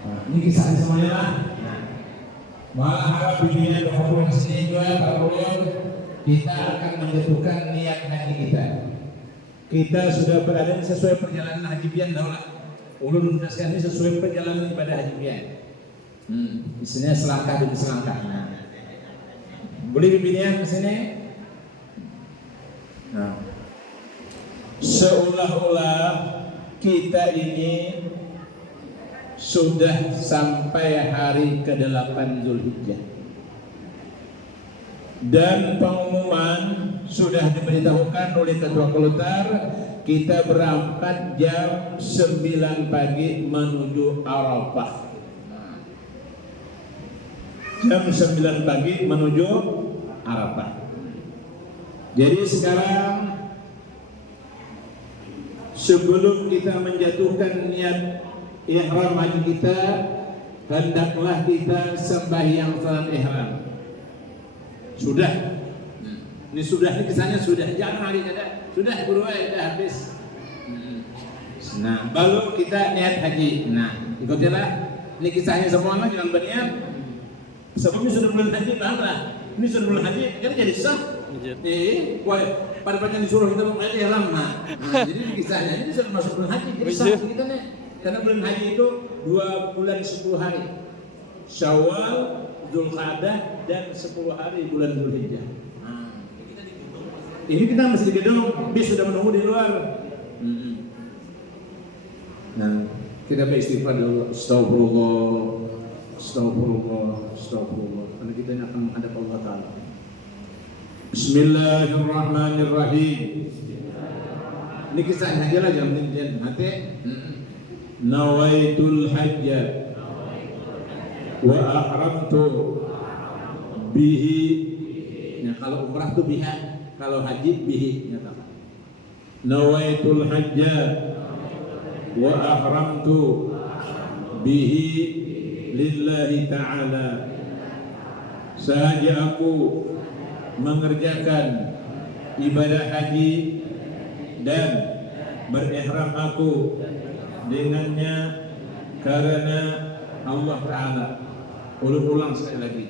Nah, ini kisah semuanya lah. Malah harap bimbingan doa kesini juga kalau kita akan menjatuhkan niat haji kita. Kita sudah berada sesuai perjalanan haji pian daulah. Ulun menjelaskan ini sesuai perjalanan ibadah haji pian. Misalnya selangkah demi selangkah. Nah, boleh bimbingan ke sini? Nah, seolah-olah kita ini sudah sampai hari ke-8 Zulhijjah dan pengumuman sudah diberitahukan oleh Ketua Kelutar, kita berangkat jam 9 pagi menuju Arafah. Jam 9 pagi menuju Arafah. Jadi sekarang sebelum kita menjatuhkan niat ihram haji kita, hendaklah kita sembahyang salat ihram. Sudah. Ini sudah, ini kisahnya sudah. Jangan hari kada. Sudah buru sudah habis. Nah, baru kita niat haji. Nah, ikutilah. Ini kisahnya semua jangan berniat. Sebelumnya sudah bulan haji barulah. Ini sudah bulan haji kan jadi sah. Pada banyak disuruh kita mau ihram. Nah, jadi kisahnya ini sudah masuk bulan haji jadi sah kita nih. Karena bulan haji itu 2 bulan 10 hari. Syawal, Zulqa'dah dan 10 hari bulan Zulhijjah. Ini kita masih di gedung, bis sudah menunggu di luar. Nah, kita beristighfar dulu. Astagfirullah, astagfirullah, astagfirullah. Karena kita akan menghadap Allah Ta'ala. Bismillahirrahmanirrahim. Ini kisah aja lah, jangan hati. Nawaitul hajja wa ahramtu bihi. Nah, kalau umrah tuh biha, kalau haji bihi. Nawaitul hajja wa ahramtu bihi lillahi ta'ala. Sahaja aku mengerjakan ibadah haji dan berihram aku dengannya karena Allah Ta'ala. Ulang sekali lagi.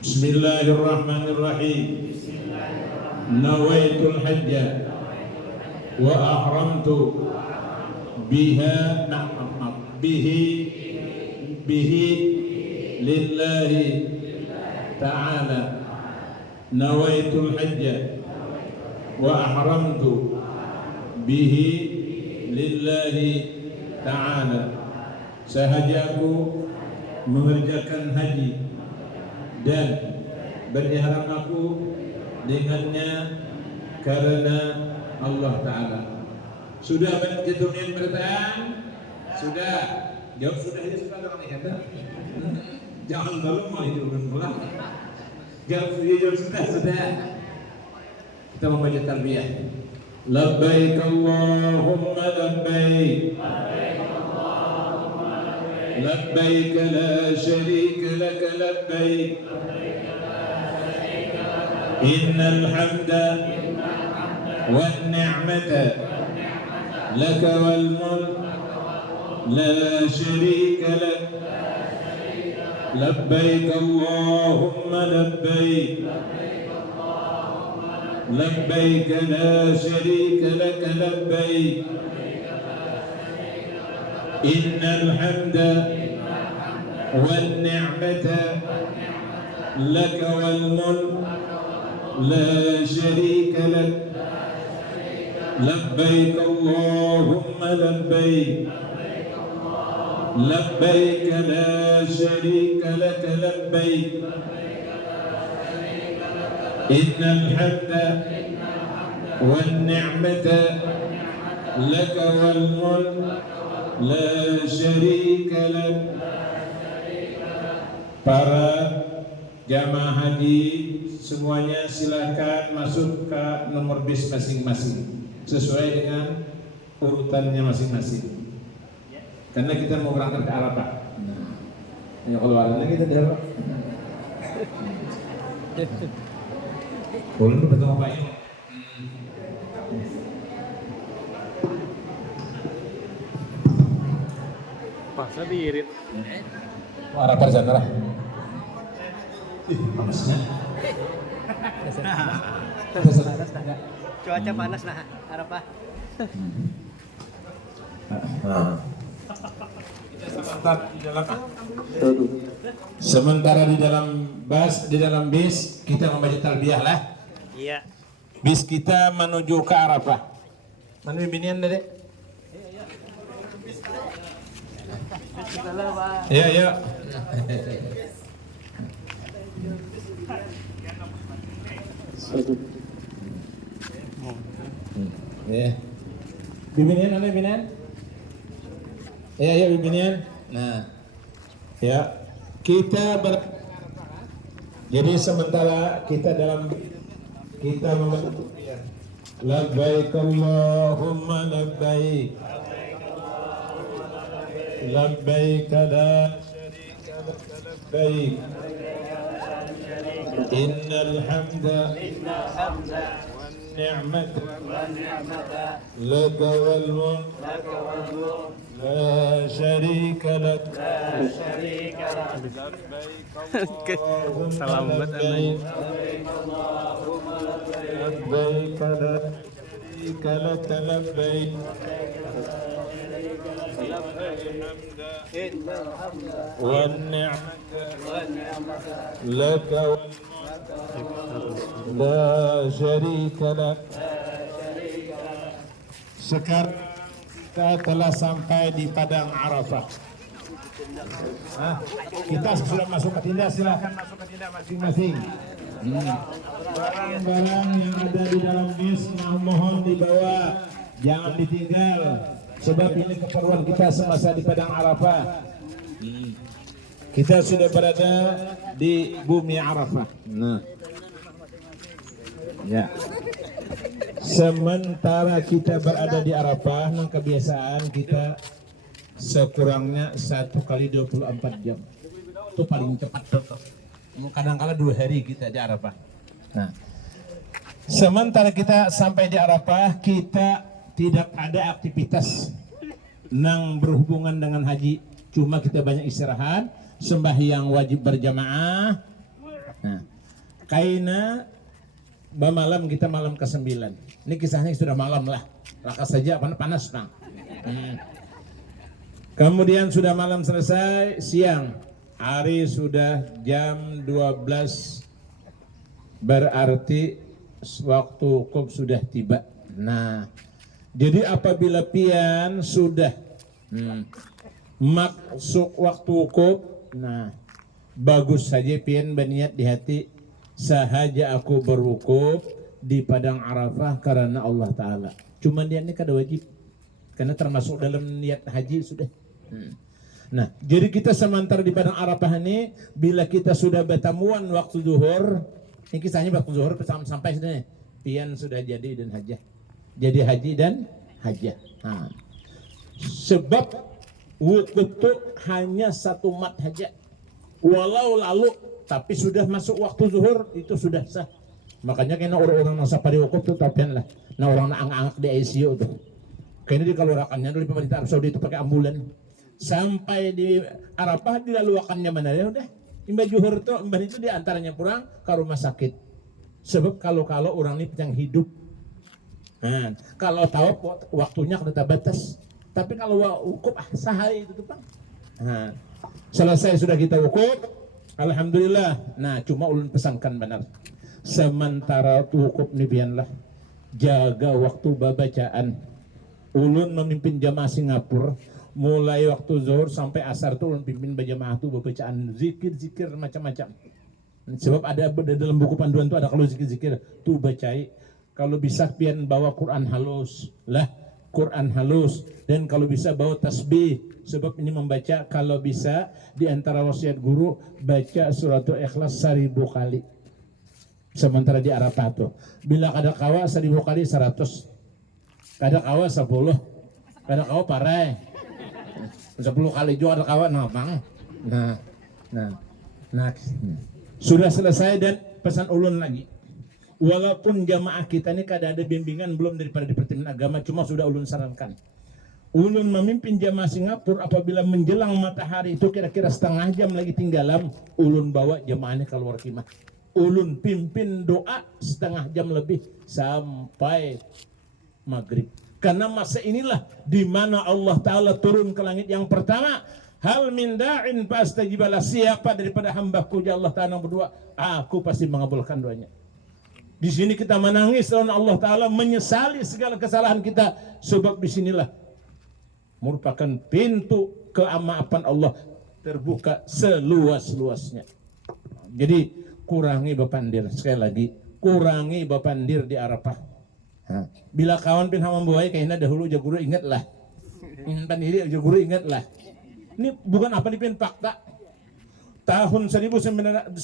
Bismillahirrahmanirrahim. Nawaitul hajja wa ahramtu biha bihi lillahi ta'ala. Nawaitul hajja wa ahramtu bihi lillahi ta'ala. Sahaja aku mengerjakan haji dan berihram aku dengannya karena Allah Ta'ala. Sudah menjatuhkan pertanyaan? Sudah. Jawab sudah aja sudah dong nih kata. Jangan belum mau hidupin pulang. Jawab sudah. Kita membaca tarbiyah. Labbaik Allahumma labbaik. Labbaik la syarika laka labbaik. Innal hamda wan ni'mata laka wal mulk la syarika lak. Labbaik Allahumma labbaik. لبيك لا شريك لك لبيك إن الحمد والنعمة لك والملك لا شريك لك لبيك اللهم لبيك لبيك لا شريك لك لبيك إن الحمد والنعمة لك والملك لا شريك لك. Para jamaah haji semuanya silakan masuk ke nomor bis masing-masing sesuai dengan urutannya masing-masing. Karena kita mau berangkat ke Arafah. Ya kalau ada kita di Arafah. Boleh bertemu Pak ini. Pas diirit. Arafah di sana lah. Panasnya. Cuaca panas nah, Arafah. Sementara di dalam bis kita membaca talbiyah lah. Iya. Bis kita menuju ke Arafah. Mana bimbingan Dek? Iya, iya. Ya. Bimbingan mana bimbingan? Ya, ya bimbingan. Nah. Ya. Jadi sementara kita membantu labbaik Allahumma labbaik labbaik la syarika lak labbaik innal hamda wan ni'mata lak wal mulk la syarika lak Salam buat labbaik labbaik la syarika lak labbaik والنعمة لك لا شريك لك. Sekarang kita telah sampai di Padang Arafah. Kita sudah masuk ke tindak, silahkan masuk ke tindak masing-masing. Barang-barang yang ada di dalam bis mohon dibawa, jangan ditinggal. Sebab ini keperluan kita semasa di Padang Arafah. Kita sudah berada di bumi Arafah. Nah, ya. Sementara kita berada di Arafah, nah kebiasaan kita sekurangnya 1 kali 24 jam. Itu paling cepat. Kadang-kadang 2 hari kita di Arafah. Nah, sementara kita sampai di Arafah, kita tidak ada aktivitas yang berhubungan dengan haji, cuma kita banyak istirahat, sembahyang wajib berjamaah. Nah, kaina malam kita malam ke-9. Ini kisahnya sudah malam lah, raka saja panas nah. Kemudian sudah malam selesai, siang hari sudah jam 12, berarti waktu wukuf sudah tiba. Nah, jadi apabila pian sudah masuk waktu wukuf, nah bagus saja pian berniat di hati, sahaja aku berwukuf di Padang Arafah karena Allah Ta'ala. Cuma dia ini kada wajib, karena termasuk dalam niat haji sudah. Nah, jadi kita sementara di Padang Arafah ini, bila kita sudah bertemuan waktu zuhur, ini kisahnya waktu zuhur sampai sini, pian sudah jadi dan hajah. Jadi haji dan hajah. Nah, sebab wukuf itu hanya 1 mat hajah. Walau lalu, tapi sudah masuk waktu zuhur itu sudah sah. Makanya kena orang-orang masa pada wukuf itu tapian lah. Nah orang angak-angak di ICU tuh. Kayaknya di kalurakannya dulu di pemerintah Arab Saudi itu pakai ambulan. Sampai di Arafah dilaluakannya mana ya udah. Imbah zuhur tuh, imbah itu diantaranya pulang ke rumah sakit. Sebab kalau orang ini yang hidup. Nah, kalau tahu waktunya kada batas, tapi kalau wukuf sahai itu tuh Bang. Nah, selesai sudah kita wukuf, alhamdulillah. Nah, cuma ulun pesankan benar. Sementara wukuf ni bianlah jaga waktu bacaan. Ulun memimpin jamaah Singapura mulai waktu zuhur sampai asar tuh ulun pimpin berjamaah tuh bacaan zikir macam-macam. Sebab ada dalam buku panduan tuh ada kalau zikir tuh bacai. Kalau bisa pian bawa Quran halus lah, Quran halus, dan kalau bisa bawa tasbih. Sebab ini membaca kalau bisa di antara wasiat guru baca suratul Ikhlas 1000 kali. Sementara di Arafah tuh, bila kada kawa 1000 kali 100, kada kawa 10, kada kawa parai 10 kali juga ada kawa nah bang. Nah, sudah selesai dan pesan ulun lagi. Walaupun jamaah kita ini kada ada bimbingan belum daripada Departemen Agama, cuma sudah ulun sarankan. ulun memimpin jamaah Singapura apabila menjelang matahari itu kira-kira setengah jam lagi tinggalan, ulun bawa jamaahnya keluar khimah. Ulun pimpin doa setengah jam lebih sampai maghrib. Karena masa inilah di mana Allah Ta'ala turun ke langit yang pertama. Hal min da'in fastajibalah, siapa daripada hambaku ya Allah Ta'ala berdoa, aku pasti mengabulkan doanya. Di sini kita menangis dan Allah Ta'ala menyesali segala kesalahan kita, sebab disinilah merupakan pintu keamapan Allah terbuka seluas-luasnya. Jadi kurangi bepandir, sekali lagi kurangi bepandir di Arafah. Bila kawan pin hamam buaya kayaknya dahulu jaguru ingatlah, pandiri jaguru ingatlah. Ini bukan apa dipin fakta. Tahun 2018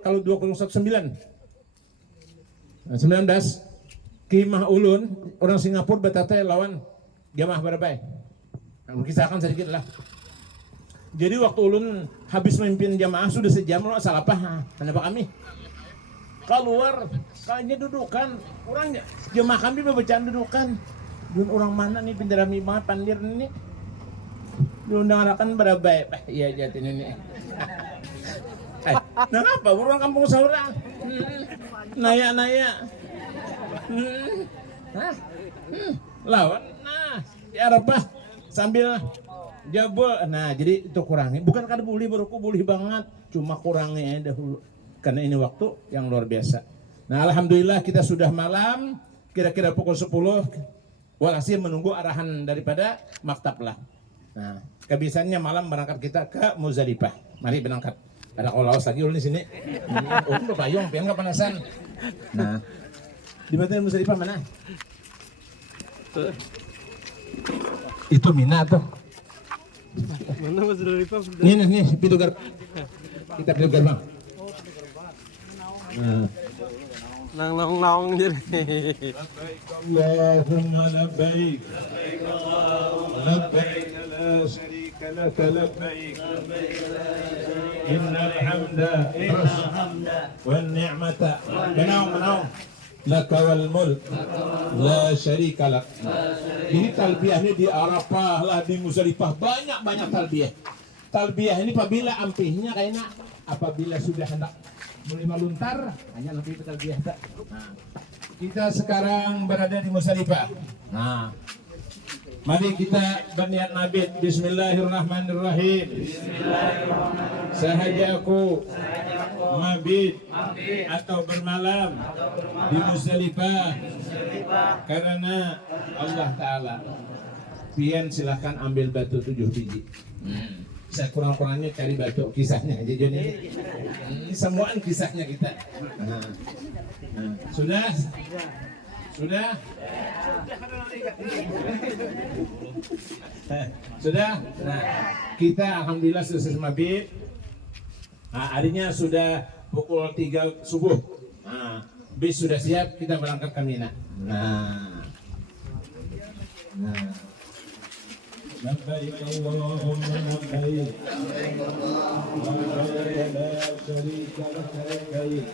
kalau 2019 Kimah ulun orang Singapura bertata lawan jamaah berapa? Kisahkan sedikit lah. Jadi waktu ulun habis memimpin jamaah sudah sejam, lo asal apa? Kenapa kami keluar kayaknya dudukan orangnya jamaah kami berbacaan dudukan. Dun orang mana nih pindarami banget pandir ini? Diundang akan berapa? Iya jatin ini. Kenapa? Orang kampung saurang. Naya. Lawan. Nah, di Arafah sambil jabul. Nah, jadi itu kurangi. Bukan karena boleh baruku boleh banget, cuma kurangi aja dahulu. Karena ini waktu yang luar biasa. Nah, alhamdulillah kita sudah malam, kira-kira pukul 10. Walhasil menunggu arahan daripada maktab lah. Nah, kebiasaannya malam berangkat kita ke Muzdalifah. Mari berangkat. Ada kolaus lagi ulun di sini. Udah payung, biar nggak panasan. Nah, di mana Muzdalifah mana? Itu Mina tuh. Mana Muzdalifah? Nih, pintu gerbang. Kita pintu gerbang. Nah. Nang jadi. Allahumma labbaik. Labbaik la syarika lak labbaik. Innal hamda wan ni'mata menang laka wal mulk la syarika lak. Ini talbiyahnya di Arafah lah, di Muzdalifah banyak talbiyah. Talbiyah ini apabila ampihnya kayaknya apabila sudah hendak mulai meluntar hanya lebih talbiyah tak. Nah, kita sekarang berada di Muzdalifah. Nah, mari kita berniat mabit. Bismillahirrahmanirrahim. Sahaja aku mabit atau bermalam di Muzdalifah karena Allah Ta'ala. Pian silahkan ambil batu 7 biji. Saya kurang-kurangnya cari batu kisahnya aja Joni. Ini semuaan kisahnya kita. Sudah? Sudah? Nah, kita alhamdulillah selesai mabit. Nah, harinya sudah pukul 3 subuh. Nah, bis sudah siap, kita berangkat ke Mina. Nah. Labbaik Allahumma labbaik. Labbaik la syarika lak labbaik.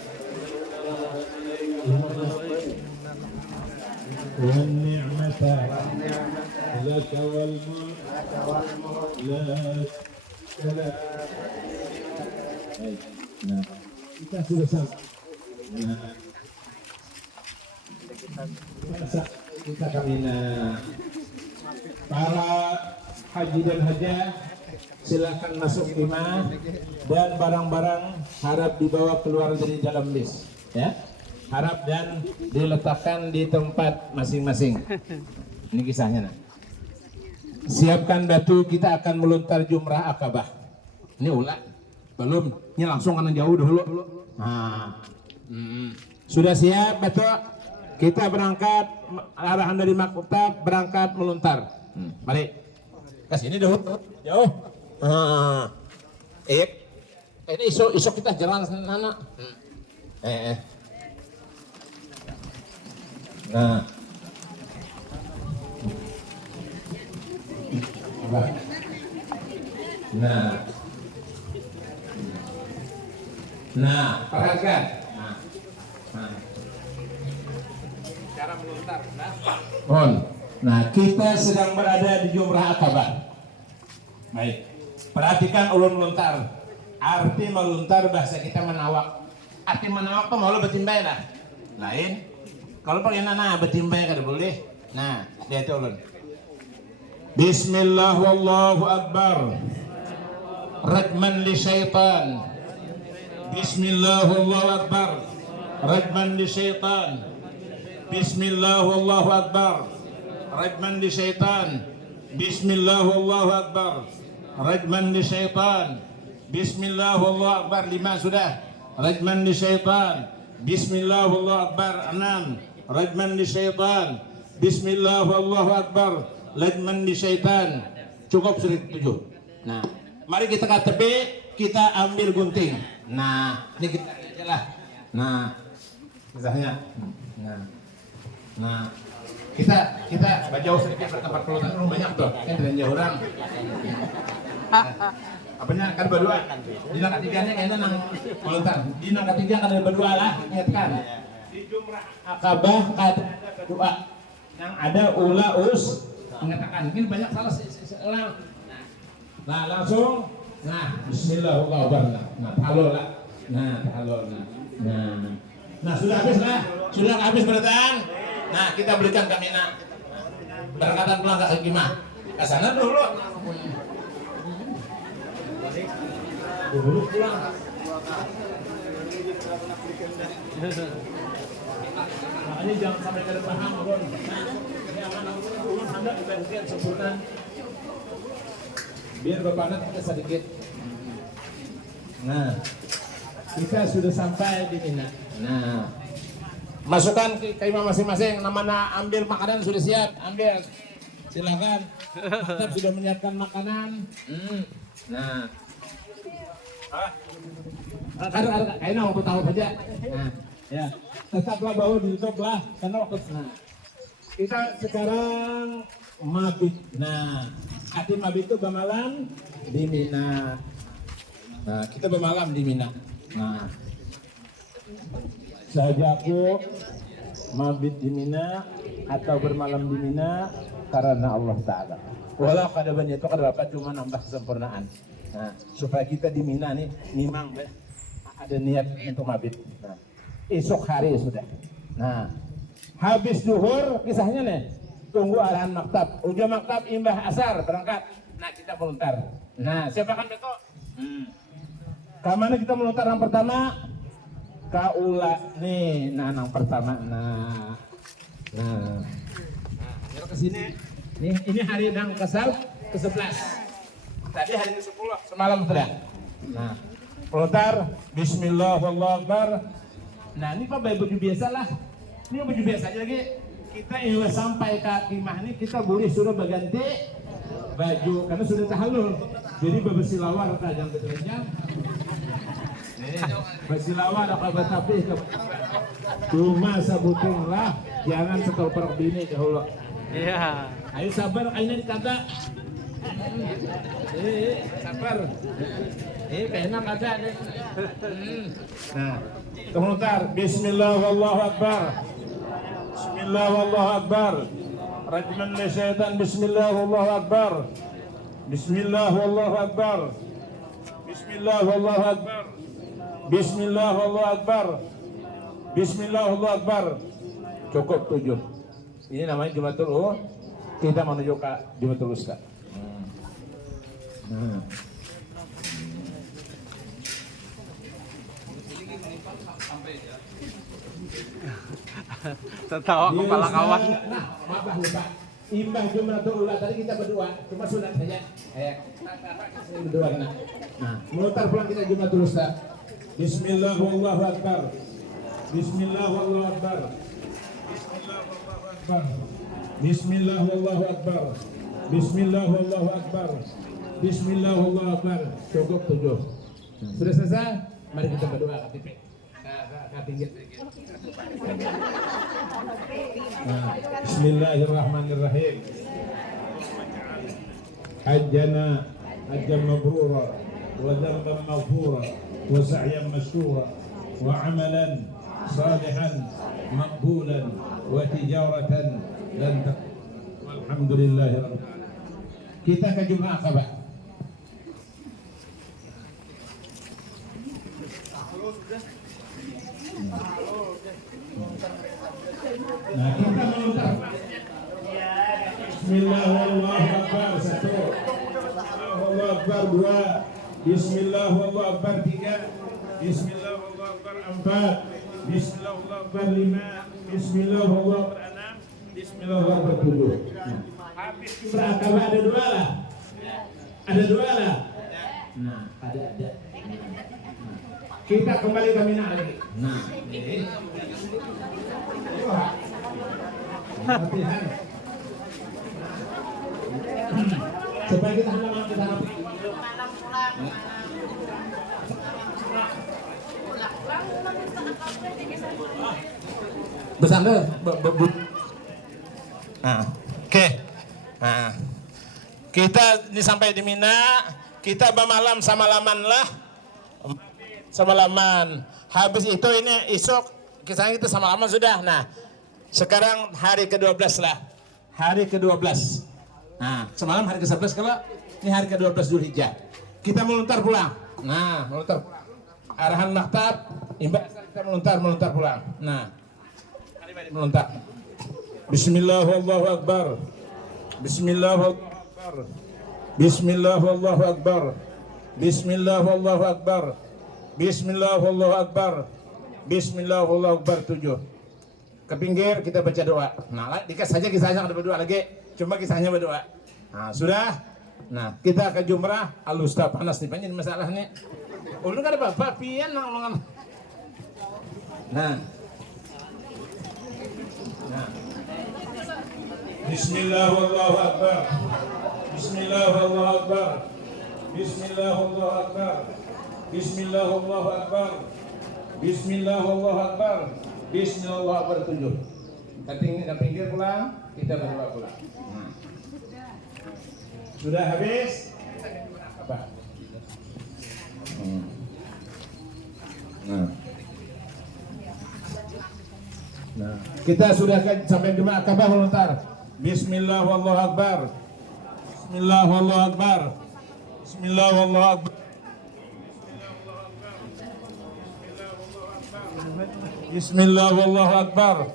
Wan ni'mata lak wal mulk la syarika. Nah, kita sudah sampai. Nah, kita ke Mina. Para haji dan hajah silakan masuk khimah dan barang-barang harap dibawa keluar dari dalam bis, ya. Harap dan diletakkan di tempat masing-masing. Ini kisahnya. Nah. Siapkan batu, kita akan melontar jumrah akabah. Ini ulah belum, ini langsung karena jauh dulu. Nah, sudah siap batu? Kita berangkat, arahan dari maktab berangkat melontar. Mari ke sini dulu, jauh. Ini iso kita jalan sana. Nah, perhatikan. Cara Nah, kita sedang berada di Jumrah Akabah. Baik. Perhatikan ulun meluntar. Arti meluntar bahasa kita menawak. Arti menawak tuh mau lo betimbay lah. Lain. Kalau pakai nana betimbay kada boleh. Nah, lihat ulun. Bismillah wallahu akbar. Rajman li syaitan. Bismillah wallahu akbar. Rajman li syaitan. Bismillah wallahu akbar. Rajman li syaitan. Bismillah wallahu akbar. Rajman li syaitan. Bismillah wallahu akbar. 5 sudah. Rajman li syaitan. Bismillah wallahu akbar. 6. Rajman li syaitan. Bismillah wallahu akbar. Rajman li syaitan. Cukup sudah 7. Nah, mari kita kata B, kita ambil gunting. Nah, ini kita aja lah. Nah, misalnya. Nah, kita jauh sedikit ke tempat pelutan banyak tuh, kan dan jauh orang. Apanya kan berdua. Di nang ketiganya kayaknya nang pelutan. Di nang ketiga kan ada berdua lah, ingatkan. Di Jumrah Akabah kata berdua. Yang ada ula us mengatakan ini banyak salah seorang. Nah, langsung. Nah, bismillahirrahmanirrahim. Nah, halo lah. Nah, sudah habis lah. Sudah habis berdatang. Nah, kita berikan kami berangkatan pulang ke Hikimah. Ke sana dulu. Dulu pulang. Nah, ini jangan sampai kada paham, Bro. Ini aman-aman dulu Anda bagian sempurna. Biar Bapak Anak kita sedikit. Nah, kita sudah sampai di Mina. Nah, masukkan ke imam masing-masing. Namanya ambil makanan sudah siap, ambil. Silakan. Kita sudah menyiapkan makanan. Nah, kayaknya waktu tahu saja. Nah, ya, tetaplah bahu ditutuplah karena waktu. Nah, kita sekarang mabit. Nah, hati mabit itu bermalam di Mina. Nah, kita bermalam di Mina. Nah, sahajaku mabit di Mina atau bermalam di Mina karena Allah Ta'ala. Walau kadaban itu kada dapat cuma nambah kesempurnaan. Nah, supaya kita di Mina nih memang ada niat untuk mabit. Nah, esok hari sudah. Nah, habis zuhur kisahnya nih. Tunggu arahan maktab. Ujung maktab imbah asar berangkat. Nah, kita melontar. Nah, siapa kan beto? Kamana kita melontar yang pertama? Kaula nih, yang pertama. Nah, ke sini. Nih, ini hari yang ke-11. Tadi hari ke-10, semalam sudah. Nah, melontar. Bismillah, wallahu akbar. Nah, ini Pak baju biasa lah. Ini baju biasa aja lagi. Kita yang sampai ke Hikimah ini kita boleh sudah berganti baju karena sudah tahallul. Jadi bersilawar tajam betul-betul. Bersilawar apa bertapih cuma sebutinglah, jangan setor perok bini dahulu. Iya. Ayo sabar, ayo dikata. Sabar. Kayaknya kata deh. Nah, kemudian Bismillah wallahu akbar. Bismillah wallahu akbar. Rajman li syaitan. Bismillah wallahu akbar. Bismillah wallahu akbar. Bismillah wallahu akbar. Bismillah wallahu akbar. Bismillah wallahu akbar. Cukup 7. Ini namanya Jumatul Ula. Kita menuju ke Jumatul Wusta. Tertawa kepala kawan. Nah, maaf lupa. Imbah Jumatul Ula tadi kita berdua, cuma sunat saja. Berdua kena. Nah, melutar pulang kita Jumatul Wusta. Bismillah wallahu akbar. Bismillah wallahu akbar. Bismillah wallahu akbar. Bismillah wallahu akbar. Bismillah wallahu akbar. Cukup 7. Sudah selesai? Mari kita berdoa KTP. Bismillahirrahmanirrahim. Hajjana hajjan mabrura wa dhanban maghfura wa sa'yan mashkura wa amalan salihan maqbulan wa tijaratan Alhamdulillahirabbil alamin. Kita ke Jum'ah Aqabah. Nah, kita melontar. Bismillahirrahmanirrahim. Satu. Allahu Akbar dua. Bismillahirrahmanirrahim tiga. Bismillahirrahmanirrahim empat. Bismillahirrahmanirrahim lima. Bismillahirrahmanirrahim enam. Bismillahirrahmanirrahim tujuh. Habis Aqabah ada dua lah. Ada dua lah. Nah, ada. Kita kembali ke Mina lagi. Nah, ini. Latihan. Supaya kita halaman kita bersandar. Nah, oke. Nah, kita ini sampai di Mina, kita bermalam samalaman lah. Samalaman. Habis itu ini esok kisahnya kita samalaman sudah. Nah, sekarang hari ke-12 lah. Hari ke-12. Nah, semalam hari ke-11 kalau ini hari ke-12 Zulhijjah. Kita melontar pulang. Nah, melontar pulang. Arahan maktab, imbas kita melontar pulang. Nah, melontar. Bismillahirrahmanirrahim. Bismillahirrahmanirrahim. Bismillahirrahmanirrahim. Bismillahirrahmanirrahim. Bismillahirrahmanirrahim. Bismillahirrahmanirrahim 7. Ke pinggir kita baca doa. Nah, dikasih saja kisahnya ada berdoa lagi. Cuma kisahnya berdoa. Nah, sudah. Nah, kita ke Jumrah Al-Wusta. Panas nih panjang masalah nih. Ulun kan ada bapak pian nang. Nah. Bismillahirrahmanirrahim. Bismillahirrahmanirrahim. Bismillahirrahmanirrahim. Bismillahirrahmanirrahim. Bismillahirrahmanirrahim. Bismillahirrahmanirrahim 7. Ke pinggir pulang, kita berdoa pulang. Nah. Sudah habis? Apa? Nah, kita sudah sampai Jum'ah Aqabah melontar. Bismillahirrahmanirrahim. Bismillahirrahmanirrahim. Bismillahirrahmanirrahim. Bismillahirrahmanirrahim.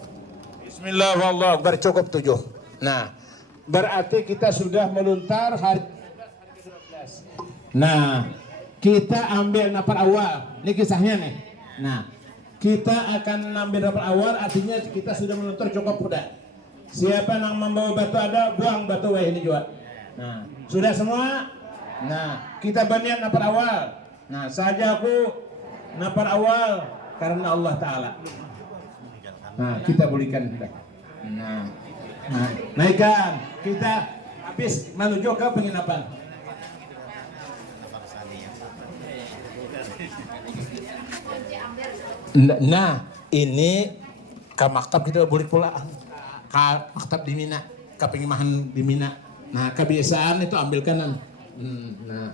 Bismillahirrahmanirrahim. Cukup 7. Nah, berarti kita sudah melontar hari ke-12. Nah, kita ambil nafar awal. Ini kisahnya nih. Nah, kita akan ambil nafar awal, artinya kita sudah melontar cukup udah. Siapa yang membawa batu ada, buang batu ini juga. Nah, sudah semua? Nah, kita berniat nafar awal. Nah, saja aku nafar awal karena Allah Ta'ala. Nah, kita bolehkan kita. Nah, naikkan. Kita habis menuju ke penginapan. Nah, ini ke maktab kita boleh pulang. Ke maktab di Mina, ke pengimahan di Mina. Nah, kebiasaan itu ambil kanan. Nah.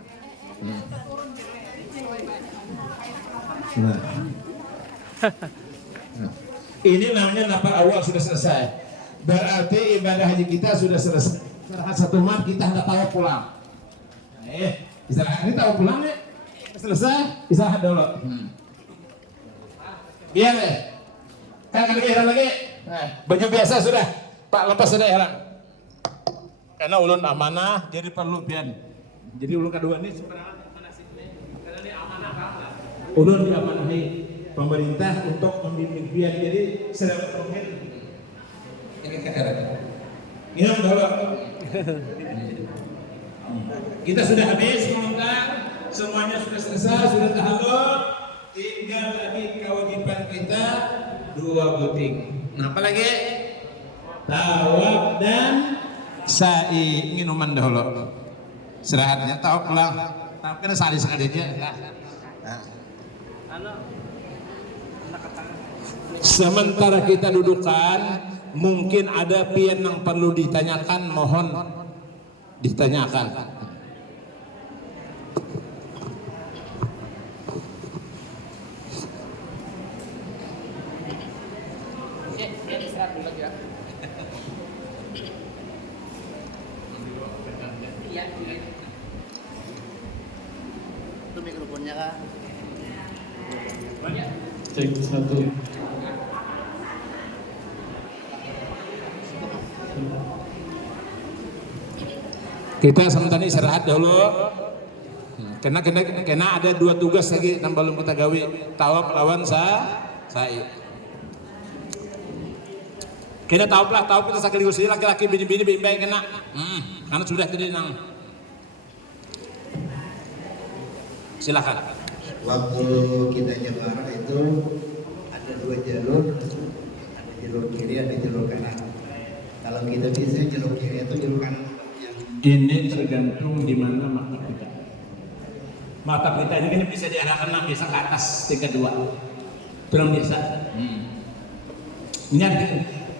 Ini namanya nafar awal sudah selesai. Berarti ibadah haji kita sudah selesai. Istirahat 1 mat kita hendak tahu pulang. Istirahat ini tahu pulang nih. Selesai, istirahat dulu. Biar deh. Kan lagi. Nah, baju biasa sudah. Pak lepas sudah ihram. Karena ulun amanah jadi perlu pian. Jadi ulun kedua ini sebenarnya karena ini amanah kan. Ulun diamanahi pemerintah untuk membimbing pian, jadi sedang mungkin ini dulu. Kita sudah habis melontar, semuanya sudah selesai, sudah tahallul, tinggal lagi kewajiban kita 2 buting. Nah, apa lagi? Tawaf dan sa'i, minuman dahulu. Istirahatnya tawaf pulang. Tawaf kan sekali aja. Nah. Sementara kita dudukan, mungkin ada pian yang perlu ditanyakan, mohon ditanyakan. Itu mikrofonnya kah? Cek satu. Kita sementara istirahat dulu. Karena ada 2 tugas lagi yang belum kita gawe. Tawaf lawan sa'i. Kena tawaf kita sekaligus laki-laki bini-bini bimbai kena. Karena sudah tadi nang. Silakan. Waktu kita jamaah itu ada 2 jalur, ada jalur kiri, ada jalur kanan. Kalau kita bisa jalur kiri atau jalur kanan yang Ini tergantung di mana maktab kita. Maktab kita ini kan bisa diarahkan bisa ke atas tingkat 2. Belum bisa. Ini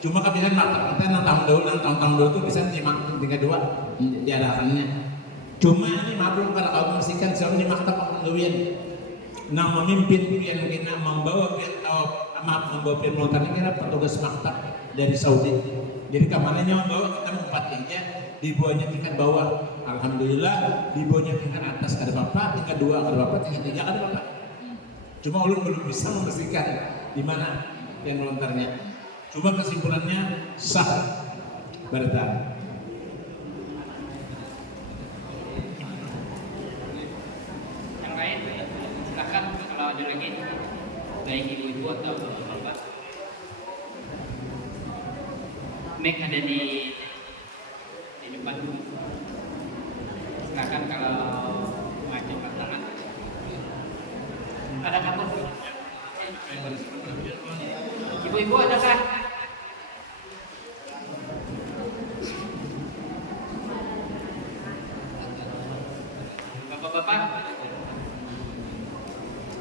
cuma kebiasaan maktab kita nang tahun dulu itu bisa di maktab tingkat 2 diarahkannya. Cuma ini maklum kalau kamu mestikan selalu di maktab pengawian. Nah memimpin yang kena membawa pian melontar ini kira petugas maktab dari Saudi. Jadi kemananya membawa kita mempatinya di bawahnya tingkat bawah. Alhamdulillah di bawahnya tingkat atas ada bapak, tingkat 2 ada bapak, tingkat 3 ada bapak. Cuma ulun belum bisa memastikan di mana yang melontarnya. Cuma kesimpulannya sah bertahan. Yang lain silakan kalau ada lagi, baik ibu-ibu atau bapak. Mic ada di depan. Silakan kalau mau angkat tangan. Ada kapur? Ibu-ibu adakah? Bapak-bapak,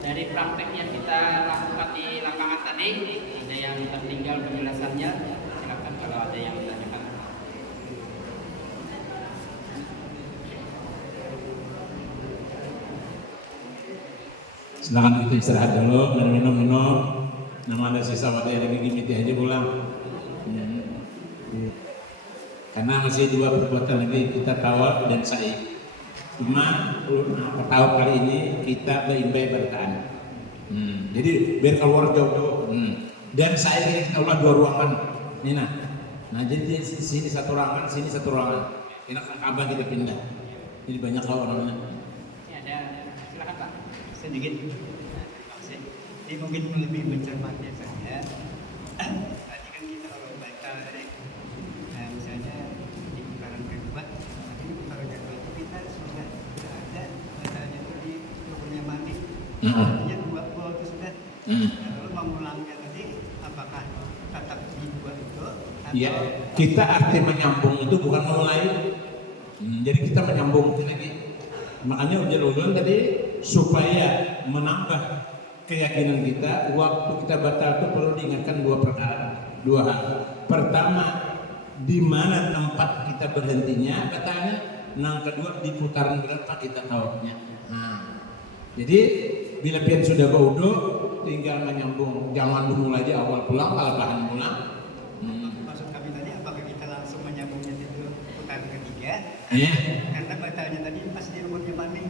dari praktek yang kita lakukan di lapangan tadi, ada yang tertinggal penjelasannya, silakan kalau ada yang ditanyakan. Silakan kita istirahat dulu, minum. Nama ada sisa waktu yang lagi gimiti aja pulang. Karena masih 2 perbuatan lagi kita tawaf dan sa'i. Cuma tahun kali ini kita berimbai bertahan. Jadi biar keluar jauh-jauh. Dan sa'i kita ulah 2 ruangan. Ini nah jadi sini 1 ruangan, sini 1 ruangan. Kita abah kita pindah. Jadi banyak orangnya. Ini ada, silakan Pak. Sedikit. Ini mungkin lebih mencermati saja. Tadi kan kita kalau baca misalnya di putaran kedua, tapi di putaran kedua itu kita sudah ada bacanya itu di rukunnya mandi. Artinya 2 itu sudah. Lalu mengulangnya tadi, apakah tetap di 2 itu? Iya, kita arti menyambung itu bukan memulai. Jadi kita menyambung lagi. Makanya ujian tadi supaya menambah keyakinan kita, waktu kita batal itu perlu diingatkan 2 perkara, 2 hal. Pertama, di mana tempat kita berhentinya batalnya. Yang kedua, di putaran berapa kita tawafnya. Jadi bila pian sudah baudo, tinggal menyambung. Jangan dimulai di awal pulang, kalau bahan pulang. Maksud kami tadi, apakah kita langsung menyambungnya di putaran ketiga? Karena batalnya tadi pas di rukunnya mandi.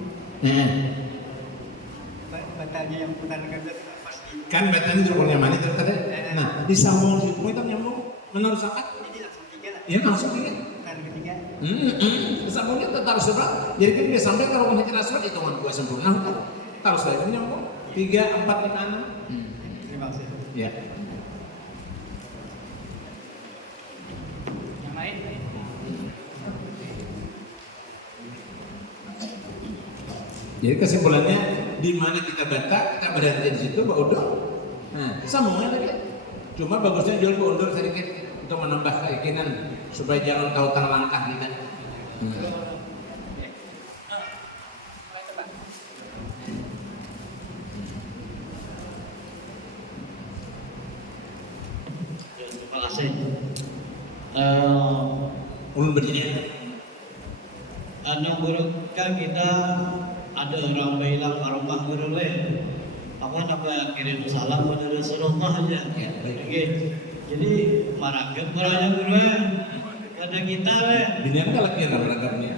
Batalnya yang putaran kedua pas di Kan batalnya di rukunnya mandi tadi. Nah, disambung situ kita nyambung menurut zakat. jadi langsung 3 lah. Ya langsung ini. Putaran ketiga. Disambungnya taruh sebelah. Jadi kita dia sampai kalau punya jelaskan hitungan 2 sempurna. Taruh lagi nyambung 3, 4, 5, 6. Terima kasih. Ya. Yang lain? Jadi kesimpulannya di mana kita batal, kita berhenti di situ baudo. Nah, sambungnya lagi. Cuma bagusnya jual undur sedikit untuk menambah keyakinan supaya jangan tahu tang langkah kita. Terima kasih. Ulun berdiri. Anu buruk kan kita ada orang bilang arwah berule. Apa kirim salam pada Rasulullah aja. Ya, baik. Oke. Jadi maraket beranya berule. Ada kita weh. Binian kan lagi ragam-ragamnya.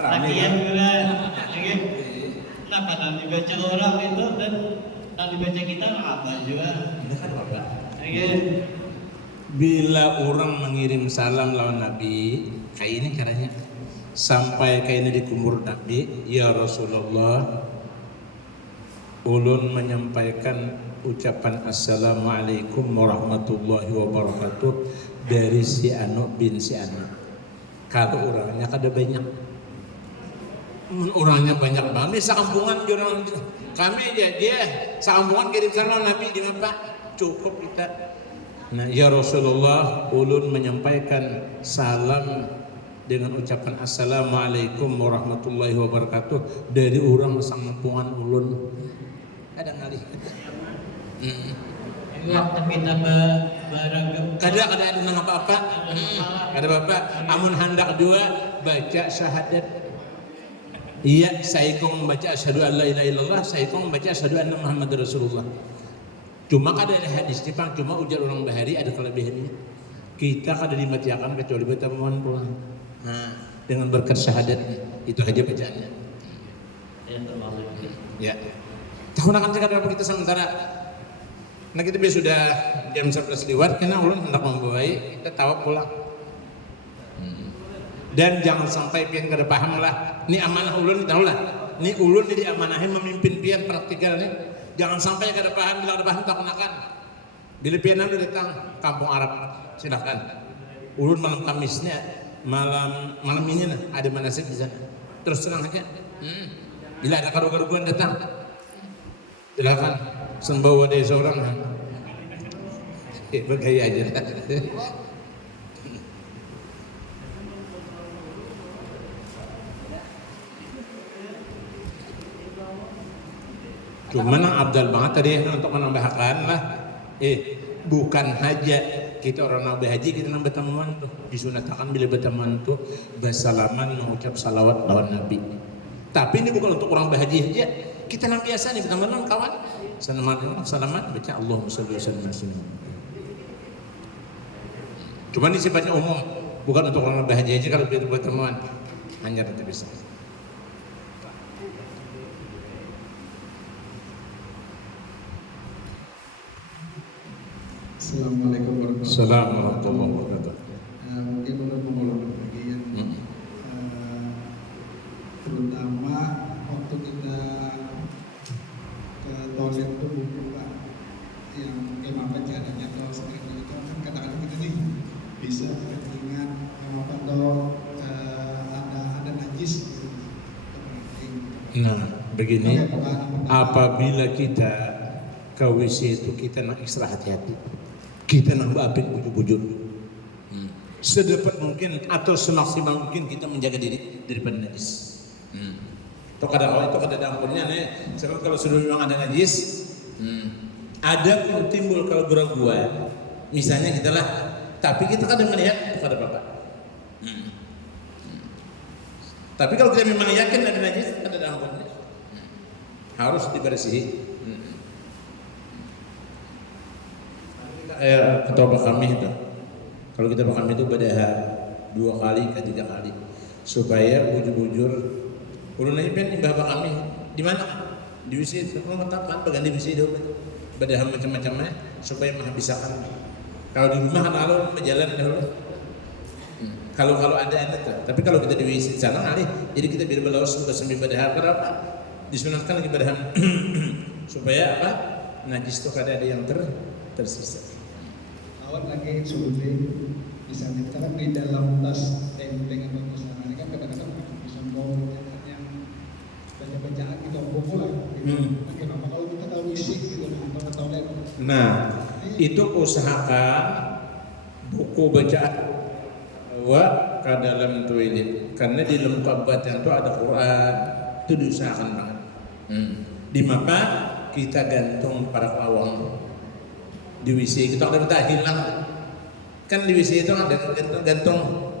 Latihan juga. Oke. Nah, pada dibaca orang itu dan dibaca kita apa juga. Itu kan apa? Oke. Bila orang mengirim salam lawan Nabi, kayak ini caranya. Sampai kayak ini di kumur Nabi, ya Rasulullah, ulun menyampaikan ucapan Assalamualaikum warahmatullahi wabarakatuh dari si Anu bin si Anu. Kalau orangnya kada banyak, orangnya banyak banget. Sekampungan orang kami dia sekampungan kirim salam Nabi di mana cukup kita. Nah ya Rasulullah, ulun menyampaikan salam dengan ucapan Assalamualaikum warahmatullahi wabarakatuh dari orang sekampungan ulun. Ada ngalih. Waktu kita beragam. Kada ada nama apa-apa. Kada apa-apa. Amun hendak dua baca syahadat. Iya, saya kong membaca asyhadu an la ilaha illallah, saya kong membaca asyhadu anna Muhammadar Rasulullah. Cuma kada ada hadis Jepang, cuma ujar orang bahari ada kelebihannya. Kita kada dimatiakan kecuali baca mohon pulang. Nah, dengan berkat syahadat itu aja bacaannya. Ya, termasuk. Ya. Tahu nak cakap apa kita sementara. Nah kita biasa sudah jam 11 lewat, karena ulun hendak membawahi, kita tawa pulang. Dan jangan sampai pian kada paham lah. Ini amanah ulun tahu lah. Ini ulun ini diamanahi memimpin pian praktikal ni. Jangan sampai kada paham, bila kada paham tak kenakan. Bila pian anda datang kampung Arab, silakan. Ulun malam Kamisnya, malam ini nah, ada manasik di sana. Terus terang aja. Bila ada karu-karuan datang, silakan. Sembawa dari seorang. Bergaya aja. Cuman yang abdal banget tadi untuk menambahkan lah. Bukan haja kita orang nambah haji kita nambah temuan tuh disunatkan bila berteman tuh bersalaman mengucap salawat lawan Nabi. Tapi ini bukan untuk orang berhaji aja. Kita nang biasa nih berteman kawan. Salaman baca Allahumma sholli wa sallim. Cuma ini sifatnya umum, bukan untuk orang berhaji aja. Kalau kita berteman hanya itu bisa. Assalamualaikum warahmatullahi wabarakatuh. Mungkin menurut mengulang lagi yang terutama waktu kita ke toilet itu buka yang apa caranya atau seperti itu kan kadang-kadang kita nih bisa ingat apa atau ada najis gitu. Nah begini, apabila kita ke WC itu kita nak ekstra hati-hati. Kita nak beapin bujur-bujur sedapat mungkin atau semaksimal mungkin kita menjaga diri daripada najis. Itu kadang itu kada dampunnya nih. Sebab kalau sudah memang ada najis, ada pun timbul kalau keraguan. Misalnya kita lah, tapi kita kadang melihat itu kada apa-apa. Tapi kalau kita memang yakin ada najis, kada dampunnya. Harus dibersihi. Ketua kami itu, kalau kita kami itu berdahar 2 kali ke 3 kali supaya bujur-bujur ulun aja pen imbah kami di mana di WC itu mau matapan bagian di WC itu berdahar macam-macamnya supaya menghabiskan. Kalau di rumah kan kalau berjalan dahulu kalau ada enak tuh. Tapi kalau kita di WC sana alih jadi kita biar belawas sambil berdahar kenapa disunatkan lagi berdahar supaya apa najis itu kada ada yang tersisa. Awal lagi sulit misalnya kita kan di dalam tas tenteng atau misalnya ini kan kadang-kadang bisa bawa yang baca-bacaan kita buku lah gitu. Kenapa kalau kita tahu isi gitu atau ke toilet? Nah itu usahakan buku bacaan bawa ke dalam toilet karena di dalam bacaan itu ada Quran itu diusahakan banget. Di mana kita gantung pada awang. Di WC kita ada betah hilang kan di WC itu ada gantung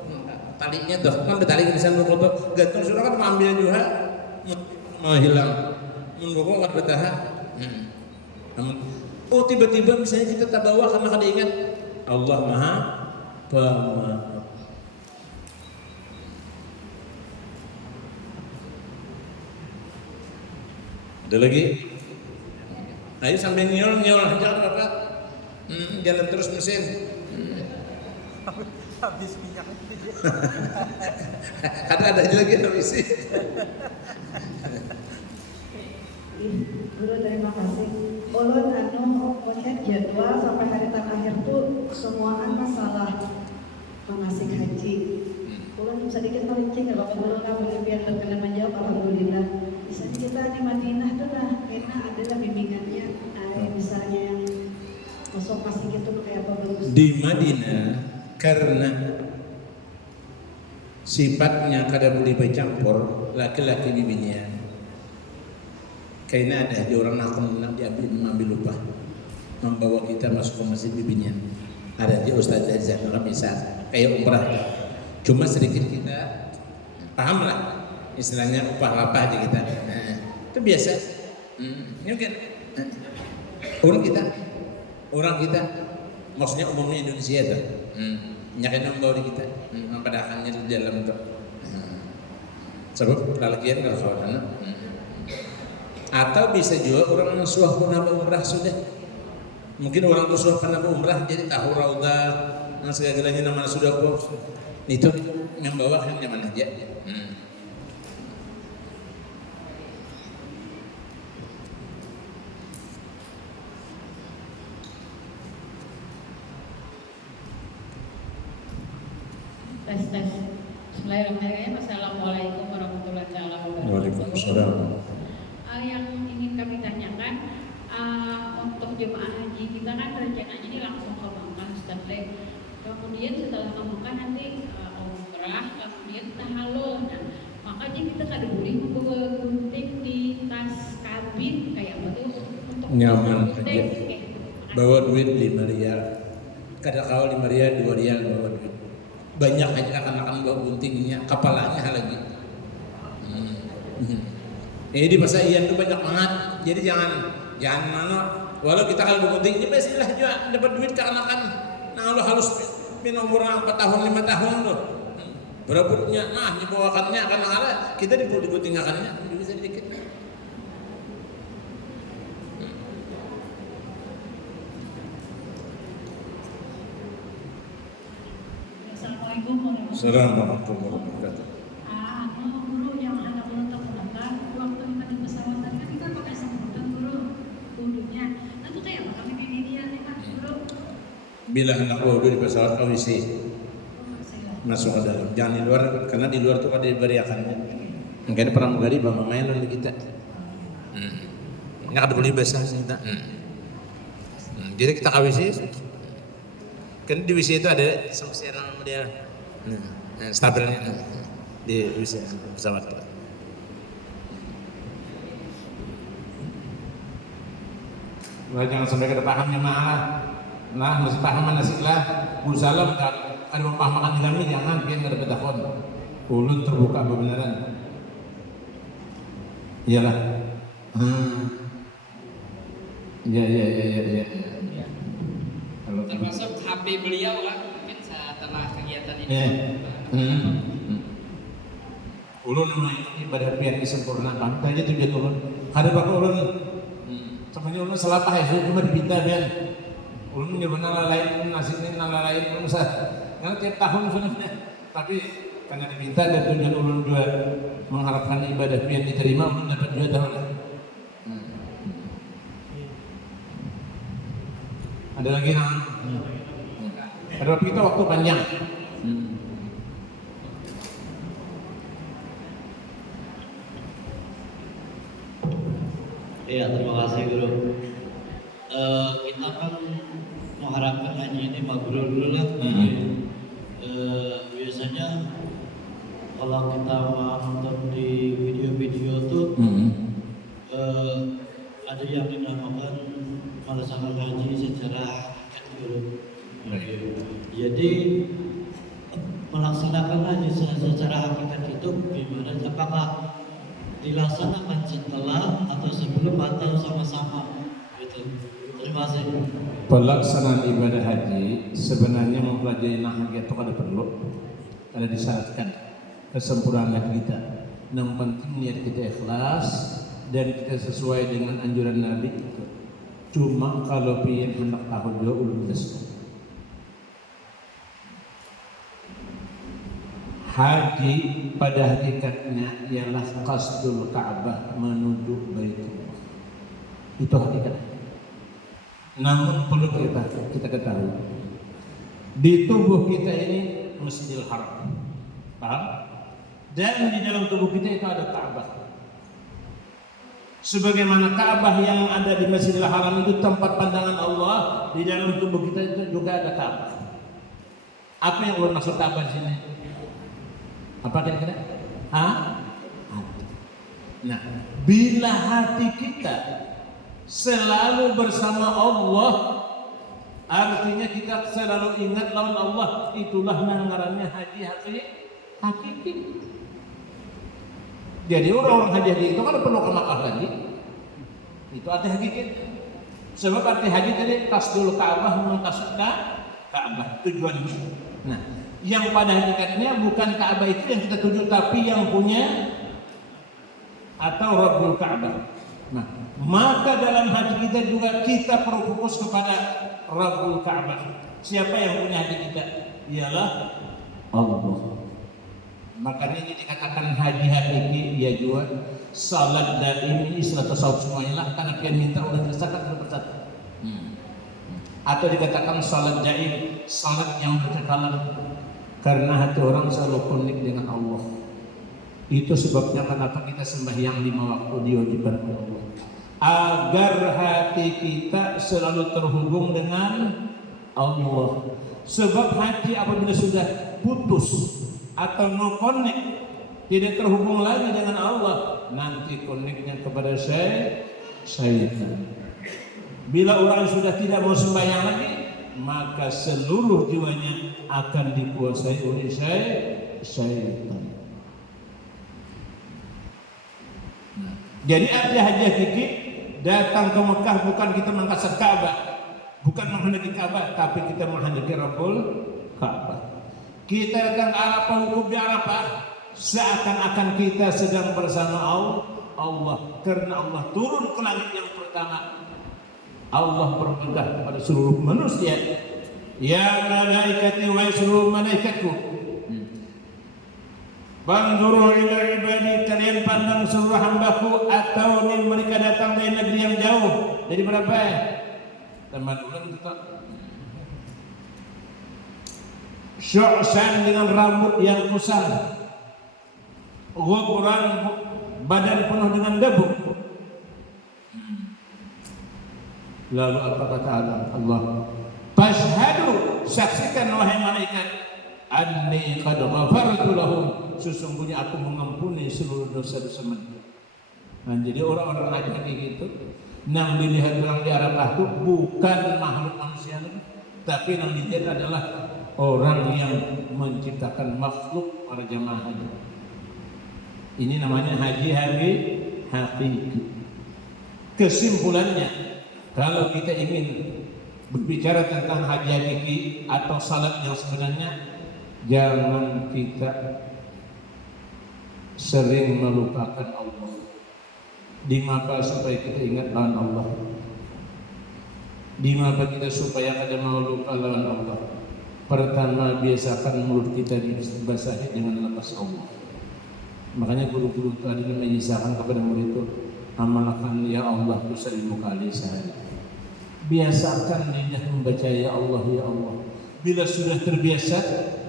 talinya tuh kan ada tali di sana foto gantung sudah kan mengambil juga mau hilang menunggu kan betah oh tiba-tiba misalnya kita tak bawa karena kada ingat Allah maha pemaaf. Ada lagi? Ayo sambil nyol aja Bapak. Jalan terus mesin. Habis minyak. Ada lagi habis sih. Guru terima kasih. Ulun melihat jadwal sampai hari terakhir tuh semuaan masalah manasik haji. Ulun sedikit merincing ya Bapak Guru lah, biar berkenan menjawab. Alhamdulillah. Misalnya kita di Madinah tuh lah, enak adalah bimbingannya. Misalnya yang masuk pasti gitu kayak apa bagus. Di Madinah karena sifatnya kada boleh bercampur laki-laki bibinya. Karena ada orang nak diambil mengambil lupa membawa kita masuk ke masjid bibinya. Ada di Ustaz Azhar bisa kayak umrah. Cuma sedikit kita paham lah istilahnya upah lapah aja kita. Itu biasa. Ini kan orang kita maksudnya umumnya Indonesia itu. Nyakin membawa kita mempadakannya di dalam itu. Sebab lalakian kalau kawan atau bisa juga orang suah pernah umrah sudah. Mungkin orang tuh suah pernah umrah jadi tahu raudah segala-galanya nama sudah kok. Itu yang bawa kan nyaman aja. Tes. Bismillahirrahmanirrahim. Assalamualaikum warahmatullahi wabarakatuh. Waalaikumsalam. Yang ingin kami tanyakan untuk jemaah haji kita kan rencananya ini langsung ke Makkah, Ustaz. Kemudian setelah ke Makkah nanti umrah, kemudian tahallul. Nah, makanya kita kada boleh membawa gunting di tas kabin kayak apa tuh untuk nyaman aja. Oke. Bawa duit 5 rial. Kada kau 5 rial 2 rial bawa duit. Banyak aja akan bawa guntingnya, kepalanya lagi. Ini di masa iyan tuh banyak banget. Jadi jangan mana. Walau kita kalau gunting ini biasalah juga dapat duit keanakan. Nah lo harus minum umur 4 tahun 5 tahun loh. Beraputnya, nah dibawakannya karena ada kita diguntingakannya bisa sedikit. Assalamualaikum Assalamualaikum warahmatullahi wabarakatuh. Guru yang anak menonton waktu kita di pesawat tadi kan kita pakai sambutan guru wudunya. Nah itu kayak apa kami di dia nih Pak Guru? Bila hendak wudu di pesawat kau isi masuk ke dalam, jangan di luar karena di luar tuh ada diberiakannya. Mungkin pramugari bawa main lalu kita. Ini kada boleh basah kita. Jadi kita ke WC. Kan di WC itu ada secara model stabilnya di WC pesawat. Jangan sampai kada paham jemaah. Nah, mesti paham manasik lah. Musalam ada pemahaman ilmu jangan biar kada betakon. Ulun terbuka kebenaran. Iyalah. Ya. Termasuk HP beliau kan mungkin setelah kegiatan ini. Ulun ibadah pian disempurnakan. Tanya tujuan ulun. Kada bakal ulun. Sebenarnya ulun selapah itu cuma dipinta pian. Ulun nyoba nalalain nasibnya nalalain ulun sah. Karena tiap tahun sebenarnya. Tapi karena diminta dan tujuan ulun juga mengharapkan ibadah pian diterima, ulun dapat juga tahu lah. Ada lagi nang? Ada kita waktu panjang. Iya, terima kasih Guru. Kita kan mengharapkan haji ini mabrur dulu lah. Biasanya kalau kita nonton di video-video tuh ada yang dinamakan melaksanakan haji secara Guru. Jadi melaksanakan haji secara hakikat itu gimana? Apakah dilaksanakan setelah atau sebelum atau sama-sama? Gitu. Terima kasih. Pelaksanaan ibadah haji sebenarnya mempelajari haji itu ada disyaratkan kesempurnaan haji kita. Yang penting niat kita ikhlas dan kita sesuai dengan anjuran Nabi itu. Cuma kalau pian hendak tahu jauh ulun haji pada hakikatnya ialah qasdul Ka'bah menuju Baitullah. Itu hakikatnya. Namun perlu kita ketahui di tubuh kita ini Masjidil Haram, paham? Dan di dalam tubuh kita itu ada Ka'bah. Sebagaimana Ka'bah yang ada di Masjidil Haram itu tempat pandangan Allah, di dalam tubuh kita itu juga ada Ka'bah. Apa yang ulun maksud Ka'bah di sini? Apa kira-kira? Hati. Nah, bila hati kita selalu bersama Allah, artinya kita selalu ingat lawan Allah, itulah ngarannya haji hakiki. Jadi orang-orang haji itu kan perlu ke Makkah lagi. Itu arti hakiki. Sebab arti haji tadi qasdul Ka'bah, mengqasd Ka'bah tujuannya. Nah, yang pada hakikatnya bukan Ka'bah itu yang kita tuju, tapi yang punya atau Rabbul Ka'bah. Nah, maka dalam hati kita juga kita perlu fokus kepada Rabbul Ka'bah. Siapa yang punya hati kita? Ialah Allah. Makanya ini dikatakan haji hakiki, ya juga salat daim ini istilah tasawuf semuanya lah, karena dia minta udah dirasakan satu persatu. Atau dikatakan salat daim, salat yang berkekalan, karena hati orang selalu konek dengan Allah. Itu sebabnya kenapa kita sembahyang 5 waktu diwajibkan oleh Allah, agar hati kita selalu terhubung dengan Allah. Sebab hati apabila sudah putus atau no connect, tidak terhubung lagi dengan Allah, nanti connectnya kepada syaitan. Bila orang sudah tidak mau sembahyang lagi, maka seluruh jiwanya akan dikuasai oleh syaitan. Jadi arti haji hakiki datang ke Mekah bukan kita mengqasd Ka'bah, bukan menghendaki Ka'bah, tapi kita menghendaki Rabbul Ka'bah. Kita datang ke Arafah, wukuf di Arafah, seakan-akan kita sedang bersama Allah, karena Allah turun ke langit yang pertama. Allah berperintah kepada seluruh manusia, ya malaikati wa seluruh malaikatku, banzuru ila ibadi, kalian pandang seluruh hambaku, atau mereka datang dari negeri yang jauh. Dari berapa? Teman ulang tetap syu'san dengan rambut yang kusam, ghubran badan penuh dengan debu. Lalu apa kata Allah? Fashhadu, saksikan wahai malaikat, anni qad ghafartu lahum, sesungguhnya aku mengampuni seluruh dosa-dosa mereka. Nah, jadi orang-orang haji kayak gitu, yang dilihat orang di Arafah itu bukan makhluk manusia lagi, tapi yang dilihat adalah orang yang menciptakan makhluk, para jamaah haji. Ini namanya haji hakiki. Kesimpulannya, kalau kita ingin berbicara tentang haji hakiki atau salat yang sebenarnya, jangan kita sering melupakan Allah. Di maka supaya kita ingat lawan Allah, di maka kita supaya ada mau lupa lawan Allah. Pertama, biasakan mulut kita dibasahi dengan lafaz Allah. Makanya guru-guru tadi menyisakan kepada murid itu, amalkan ya Allah itu 1000 kali sehari. Biasakan lidah membaca ya Allah ya Allah. Bila sudah terbiasa,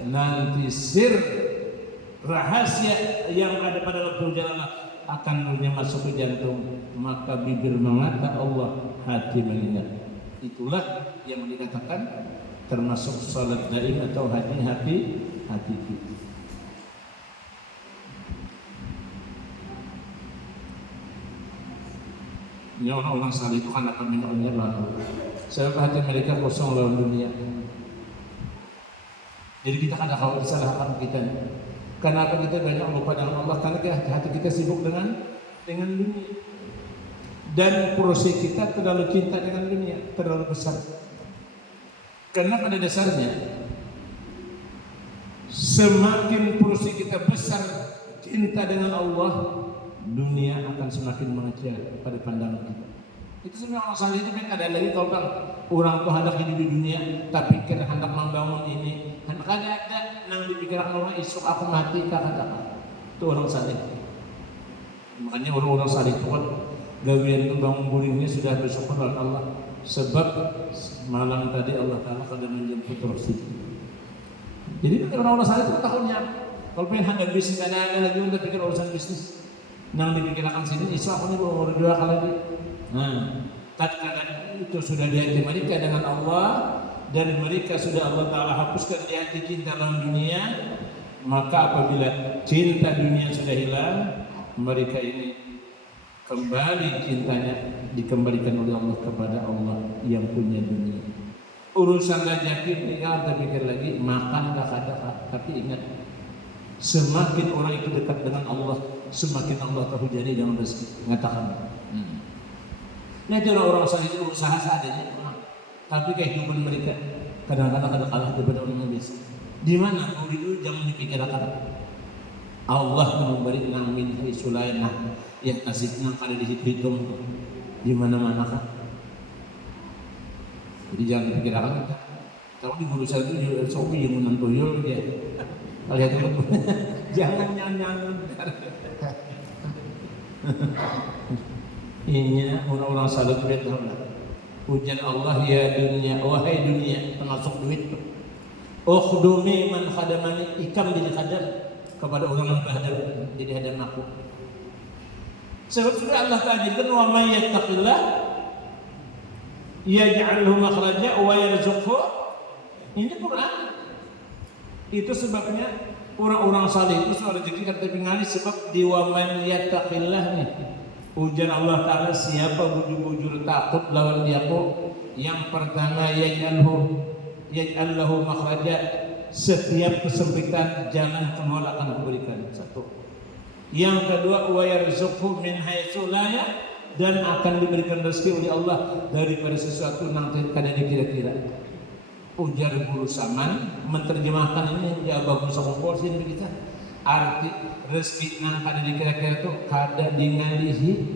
nanti sir rahasia yang ada pada lafaz jalalah akan mulai masuk ke jantung, maka bibir mengata Allah, hati mengingat. Itulah yang dikatakan termasuk salat daim atau haji hakiki. Ini orang-orang saleh itu kan akan menyokongnya lalu. Sebab hati mereka kosong lawan dunia. Jadi kita kan khawatir salahkan kita. Kenapa kita banyak lupa dengan Allah? Karena hati kita sibuk dengan dunia. dan porsi kita terlalu cinta dengan dunia, terlalu besar. Karena pada dasarnya semakin porsi kita besar cinta dengan Allah, dunia akan semakin mengecil pada pandangan kita. Itu sebenarnya orang saleh itu kan ada lagi kalau orang tuh hendak hidup di dunia, tapi kira hendak membangun ini, hendak ada nang dipikirkan orang esok aku mati kata itu orang saleh. Makanya orang-orang saleh itu kan gawian itu bangun buringnya sudah bersyukur kepada Allah, sebab malam tadi Allah Taala kada menjemput rezeki. Jadi orang-orang saleh itu takutnya kalau pengen hendak bisnis ada lagi untuk pikir urusan bisnis, nang dipikirkan sini esok aku nih baru 2 kali lagi. Nah, tatkala itu sudah di hati mereka dengan Allah dan mereka sudah Allah Ta'ala hapuskan di hati cinta dalam dunia, maka apabila cinta dunia sudah hilang, mereka ini kembali cintanya dikembalikan oleh Allah kepada Allah yang punya dunia. Urusan rezeki tinggal terpikir lagi, makan gak ada, tapi ingat semakin orang itu dekat dengan Allah, semakin Allah tahu jadi dengan rezeki. Mengatakan nah itu orang-orang saleh itu usaha seadanya, tapi kehidupan mereka kadang-kadang ada kalah daripada orang yang biasa. Di mana itu jangan dipikirkan. Allah memberi nang min sulainah yang kasih nang kada dihitung di mana-mana kan. Jadi jangan dipikirkan. Kalau di urusan itu sopi yang menantuyul dia. Lihat dulu. Jangan nyanyi. Ini orang-orang saleh itu ujian Allah, ya dunia, wahai dunia, termasuk duit. Ukhdumi man khadamani, ikam jadi khadam kepada orang yang berhadap jadi hadam aku. Sebab sudah Allah tajirkan wa may yattaqillah yaj'alhu makhraja wa yarzuqhu. Ini Quran. Itu sebabnya orang-orang saleh itu soal rezeki kata pengali sebab di wa man yattaqillah nih. Ujian Allah Ta'ala siapa bujur-bujur takut lawan dia kok. Yang pertama yaj'allahu makhraja, setiap kesempitan jalan keluar akan diberikan. Satu. Yang kedua wa yarzuqhu min haitsu la, dan akan diberikan rezeki oleh Allah daripada sesuatu yang kada dikira-kira. Ujar Guru Saman menerjemahkan ini dia bagus sama porsi kita. Arti rezeki nang kada dikira-kira itu kada dingalihi.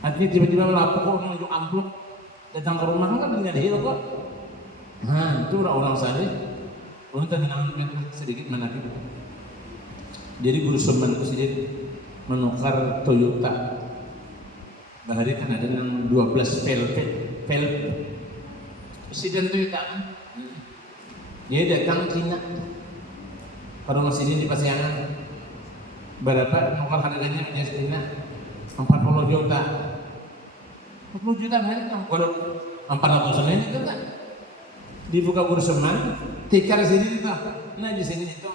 Artinya tiba-tiba melapor kok menuju amplop datang ke rumah kan dingalihi kok. Nah, itu orang saleh. Untuk dengan sedikit menakik. Jadi Guru Saman itu sedikit menukar Toyota. Bahari kan ada yang 12 pel. Presiden Toyota kan. Dia datang Cina. Kalau masih ini di Pasiangan berapa nukar harganya punya Cina 40 juta. 40 juta kan kalau 400 ini itu kan dibuka burseman tikar sini itu. Nah di sini itu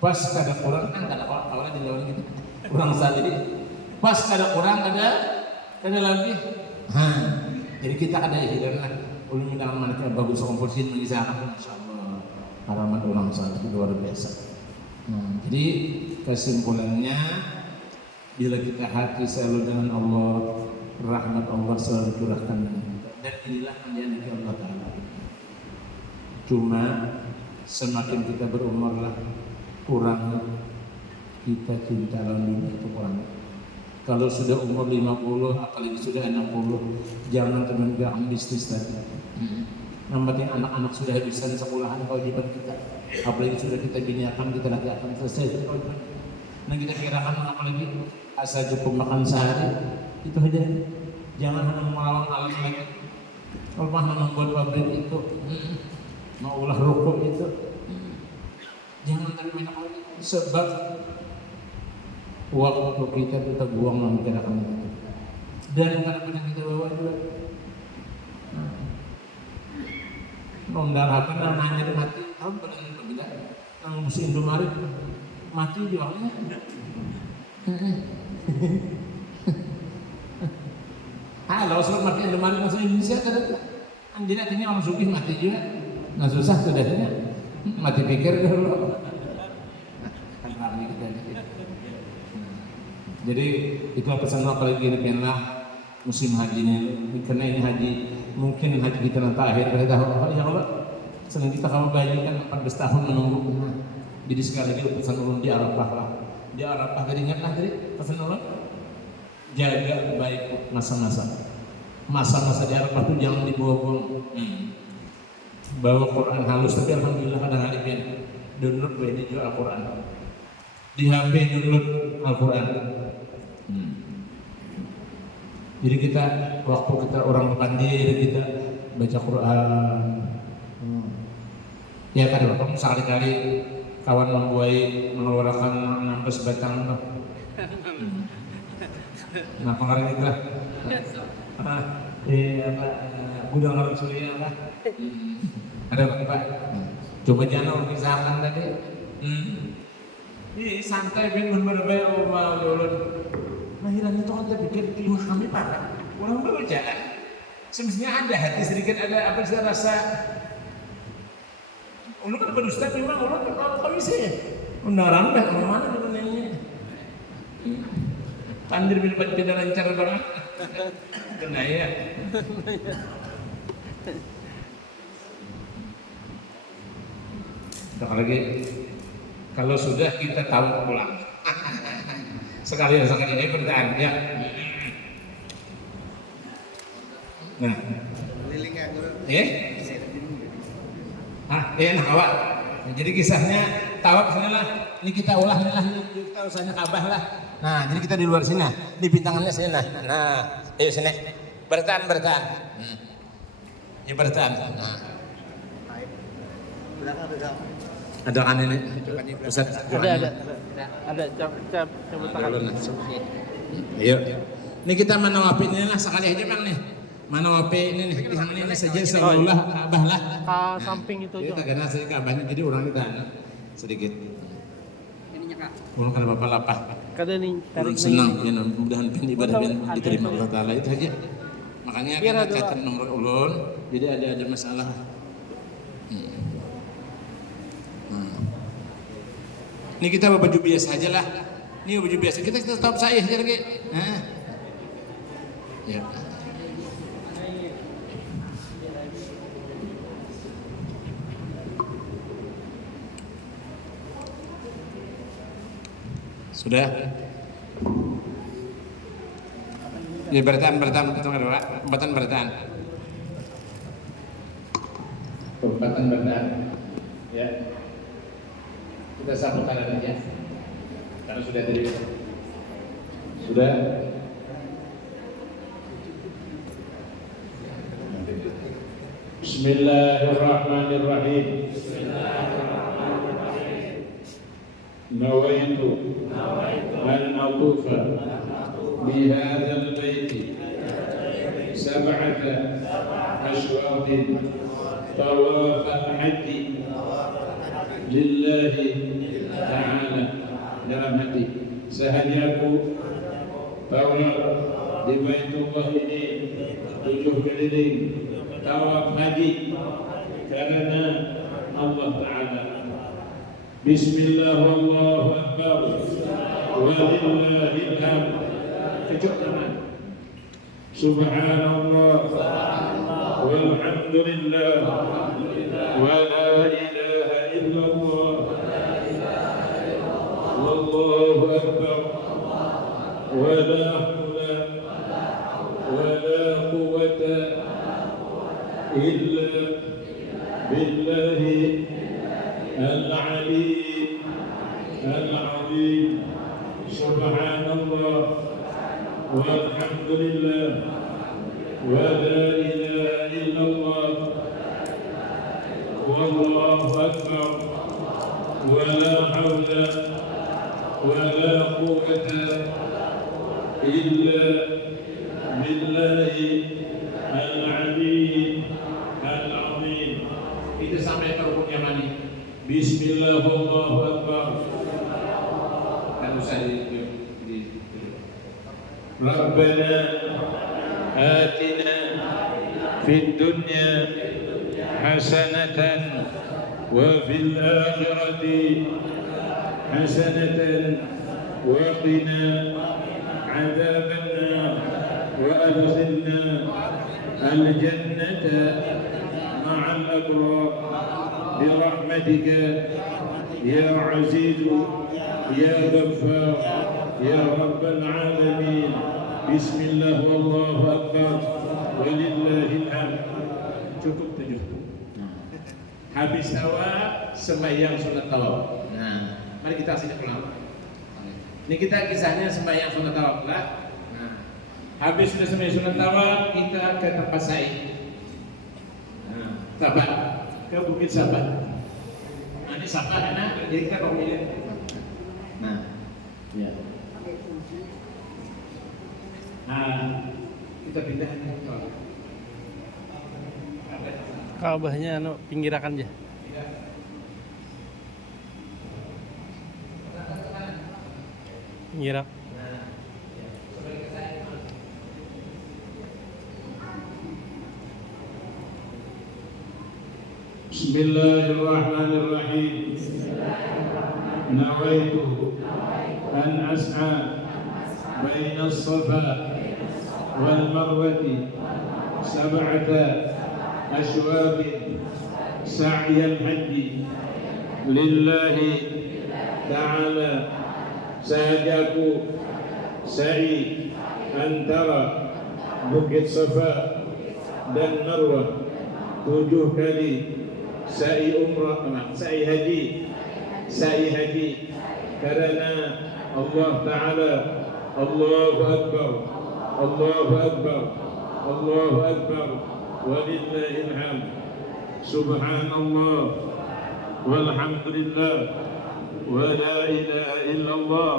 pas kada kurang kan kada orang di lawan gitu. Kurang saleh pas kada kurang kada lebih. Jadi kita ada hidangan ulun minta mereka bagus komposit mengisahkan insyaallah. Haraman orang saleh itu luar biasa. Jadi kesimpulannya, bila kita hati selalu dengan Allah, rahmat Allah selalu curahkan dengan kita. Dan inilah menjadi Allah Ta'ala. Cuma semakin kita berumur lah, kurang kita cinta dalam dunia itu kurang. Kalau sudah umur 50, apalagi sudah 60, jangan teman-teman bisnis lagi. Yang penting anak-anak sudah bisa di sekolahan kewajiban kita. Apalagi sudah kita binakan, kita lagi akan selesai kewajiban. Nah kita kirakan apalagi asal cukup makan sehari itu aja. Jangan hanya melawan alam lagi. Kalau hanya membuat pabrik itu, mau ulah rokok itu, jangan terlalu banyak lagi. Sebab waktu kita buang memikirkan itu. Dan kadang-kadang kita bawa juga. Daratan dan nanya mati, tahu pada berbeda. Yang musim Indomaret mati jualnya. Kalau soal mati Indomaret masuk Indonesia ada. Anjir artinya orang sugih mati juga. Nah susah tuh dahnya. Mati pikir dulu. Kan lagi kita. Jadi itu pesan apalagi ini lah musim haji ini, karena ini haji mungkin haji kita nanti akhir dari tahun ya Allah. Senang kita kalau bayi kan 14 tahun menunggu. Jadi sekali lagi pesan ulun di Arafah lah. Di Arafah tadi ingat lah tadi pesan ulun jaga baik masa-masa di Arafah itu jangan dibuang-buang. Bawa Quran halus, tapi alhamdulillah kadang alifin download ini juga Al-Quran di HP, download Al-Quran. Jadi kita waktu kita orang pandir kita baca Quran. Ya kan Bapak sekali-kali kawan membuai mengeluarkan 16 batang tuh. Nah pengarang kita gudang orang Surya lah. Ada Pak? Coba jangan pisahkan tadi. Ini santai bingung berbeda rumah ulun. Lahiran itu kan pikir ilmu kami Pak. Orang baru jalan. Semestinya ada hati sedikit, ada apa sih rasa. Ulun kan berdusta memang ulun kalau bisa ya. Undaran dah mana sebenarnya. Pandir bil baca lancar banget. Kena ya. Lagi kalau sudah kita tahu pulang. Sekali ini pertanyaan ya. Nah, nah awak. Nah, jadi kisahnya tawaf sana lah. Ini kita ulah lah, kita usahanya Ka'bah lah. Nah, jadi kita di luar sini, di bintangannya sini. Nah, ayo sini. Bertahan. Ini bertahan. Nah. Ada kan ini? Ustaz. Ada. Coba tangan. Ayo. Ini kita manawapi ini lah sekali aja Bang nih. Manawapi ini nih, ini saja seolah Ka'bah lah. Samping itu aja. Kita kena saya Ka'bahnya jadi orang kita sedikit. Ininya Kak. Belum kada apa-apa lapah. Kada nih tarik senang ya, mudah-mudahan ibadah diterima Allah Taala itu aja. Makanya kita catat nomor ulun, jadi ada masalah. Ini kita baju biasa aja lah. Ini baju biasa. Kita tetap saya aja lagi. Nah. Ya. Sudah. Ya bertahan. Ya. Kita sambut tangan aja. Karena sudah dari. Sudah. Bismillahirrahmanirrahim. Nawaitu an atufa bi hadzal baiti sab'ata ashwatin tawaf al-hajj lillahi ta'ala dalam hati. Sehari aku tawaf di Baitullah ini 7 keliling tawaf haji karena Allah Ta'ala. Bismillah wallahu akbar walillahil hamd. Kecuk tangan. Subhanallah walhamdulillah wa la ilaha illallah wallahu akbar wa la hawla wa la quwwata illa billahi al-'aliyyil 'azim. Subhanallah walhamdulillah wa la ilaha illallah wallahu akbar wa la hawla wa la quwwata illa billahi al-'aliyyil 'azim. Kita sampai ke rukun yang mana? Bismillah wallahu akbar. Kan usah di Rabbana atina fid dunya hasanatan wa fil akhirati hasanatan wa qina عذاب النار وأدخلنا الجنة مع الأبرار برحمتك يا عزيز يا غفار يا رب العالمين. بسم الله والله أكبر ولله الحمد. Cukup 7. Habis tawaf sembahyang sunat tawaf. Nah, mari kita sini pulang. Ini kita kisahnya sembahyang sunat tawaf lah. Nah, habis sudah sembahyang sunat tawaf kita ke tempat sa'i. Nah, Sabah ke Bukit Sabah. Nah, ini Sabah karena jadi kita pemilih. Nah, ya. Nah, kita pindah ke Ka'bahnya pinggirakan aja. Pinggirak. Bismillahirrahmanirrahim. Nawaitu an as'a baina as-safa wal marwati sab'ata أشواط سعي الحج لله تعالى. Sahajaku sa'i antara Bukit Safa dan Marwah 7 kali sa'i umrah, sa'i haji karena Allah Ta'ala. Allahu Akbar, Allahu Akbar, Allahu Akbar, walillahil hamd. Subhanallah walhamdulillah wa la ilaha illallah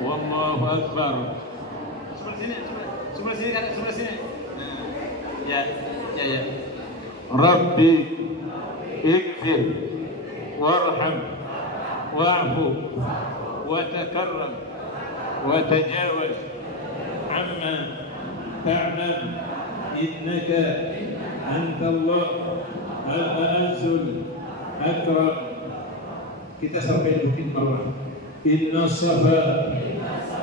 wallahu akbar. Sebelah sini. Ya. Rabbi ighfir warham wa'fu wa takarram wa tajawaz amma ta'lam innaka antallah al-azzul akram. Kita sampai Bukit Marwah. Inna safa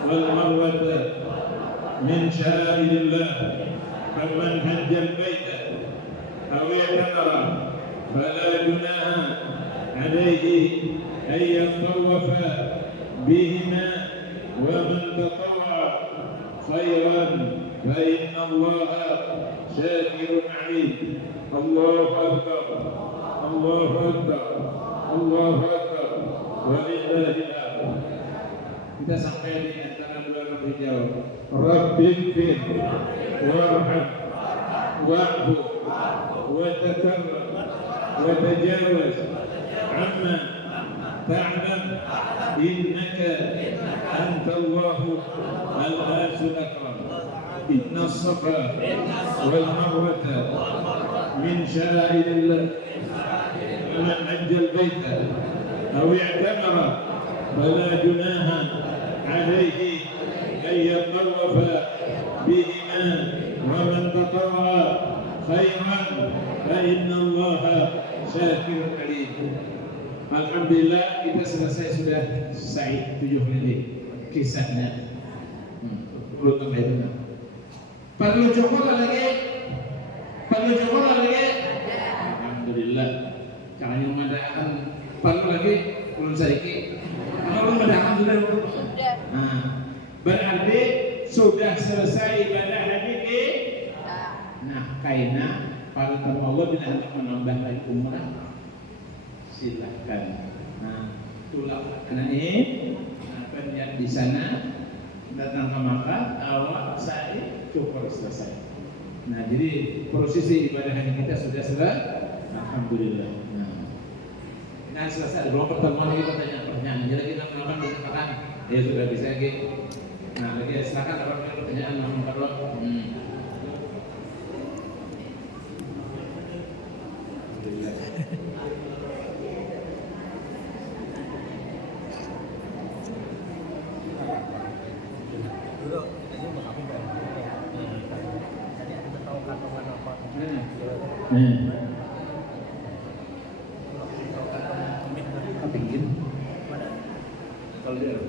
wal marwata min sya'airillah faman hajjal baita aw i'tamara fala junaha alayhi an yatawafa bihima wa man tatawwa khairan fa inna Allaha syakirun 'alim. Allahu akbar, Allahu akbar, Allahu akbar, walillahil hamd. Kita sampai di antara dua lampu hijau. Rabbil fir warham wa'fu wa takarram wa tajawaz amma ta'lam innaka antallahu al-azizul akram. Inna safa wal marwata min sya'airillah man hajjal baita aw i'tamara fala junaha alayhi an yatawafa bihima wa man tatawwa khairan fa inna Allaha syakirun 'alim. Alhamdulillah kita selesai sudah sa'i 7 kali kisahnya. Perlu tambah itu. Perlu cukup lagi. Alhamdulillah. Jangan yang madakan perlu lagi belum saiki. Kalau madakan sudah. Nah, berarti sudah selesai ibadah haji di. Nah, kaina para tamu Allah bila hendak menambah lagi umrah silahkan. Nah, itulah karena ini apa yang di sana datang ke Makkah awal sa'i cukup selesai. Nah, jadi prosesi ibadah haji kita sudah selesai. Alhamdulillah. Nah, selesai. Belum pertemuan lagi pertanyaan. Jadi kita melakukan dikatakan ya sudah bisa lagi. Nah, lagi silakan kalau ada pertanyaan nomor 2. Alhamdulillah. Kalau dia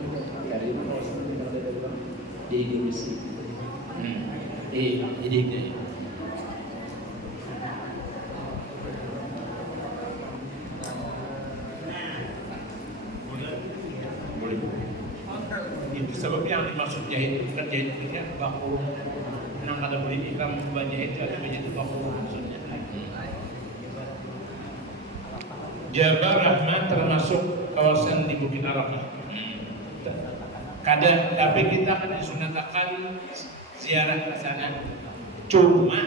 di besi. Jadi itu sebab yang dimaksud jahit bukan jahit punya baku. Nang ada beli ikan banyak itu ada banyak itu baku maksudnya. Jabal Rahmah termasuk kawasan di Bukit Arafah. Kadang tapi kita akan disunatakan ziarah ke sana. Cuma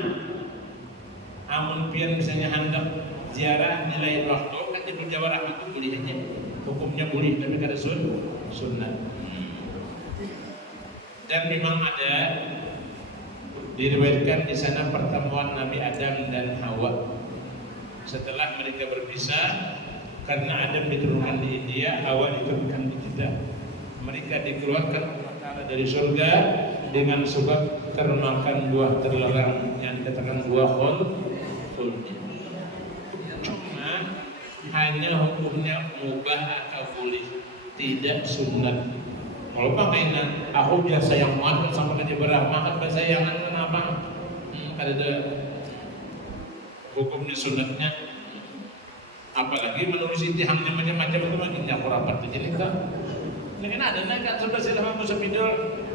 amun pian misalnya hendak ziarah di lain waktu kan di Jabal Rahmah itu boleh aja. Hukumnya boleh tapi kada sunnah. Dan memang ada diriwayatkan di sana pertemuan Nabi Adam dan Hawa. Setelah mereka berpisah karena Adam diturunkan di India, Hawa diturunkan di Jeddah. Mereka dikeluarkan Allah Ta'ala dari surga dengan sebab termakan buah terlarang yang dikatakan buah khuld. Cuma hanya hukumnya mubah atau boleh, tidak sunat. Kalau pakaian aku biar sayang banget sampai ke Jabal makan bersayangan kenapa? Ada hukumnya sunatnya. Apalagi menulis intihangnya macam-macam itu makin nyaku rapat jadi kan. Ini kan ada nak sudah sila mampu sepidol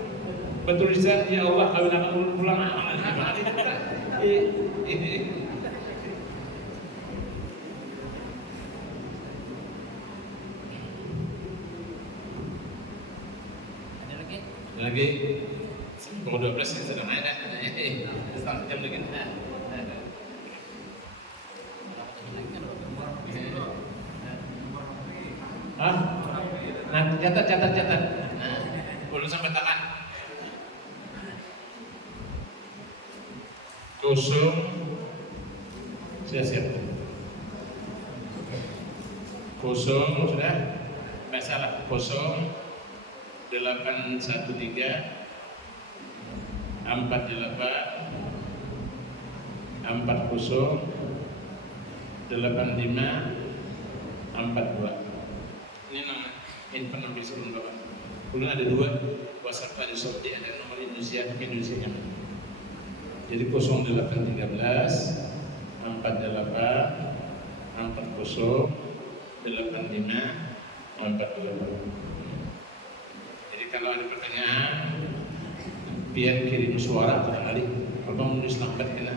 bertulisan ya Allah kawin akan pulang gimana itu kan? Lagi pukul 12 kita sedang ada setengah jam lagi nanti catat belum sampai tangan kosong saya siap kosong sudah masalah kosong 813 48 40 85 42. Ini nama handphone nomor sebelum Bapak. Kemudian ada 2 WhatsApp ada Saudi, ada nomor Indonesia nya. Jadi 0813 48 40 85 42. Kalau ada pertanyaan, biar kirim suara kali. Kalau menulis lambat kena.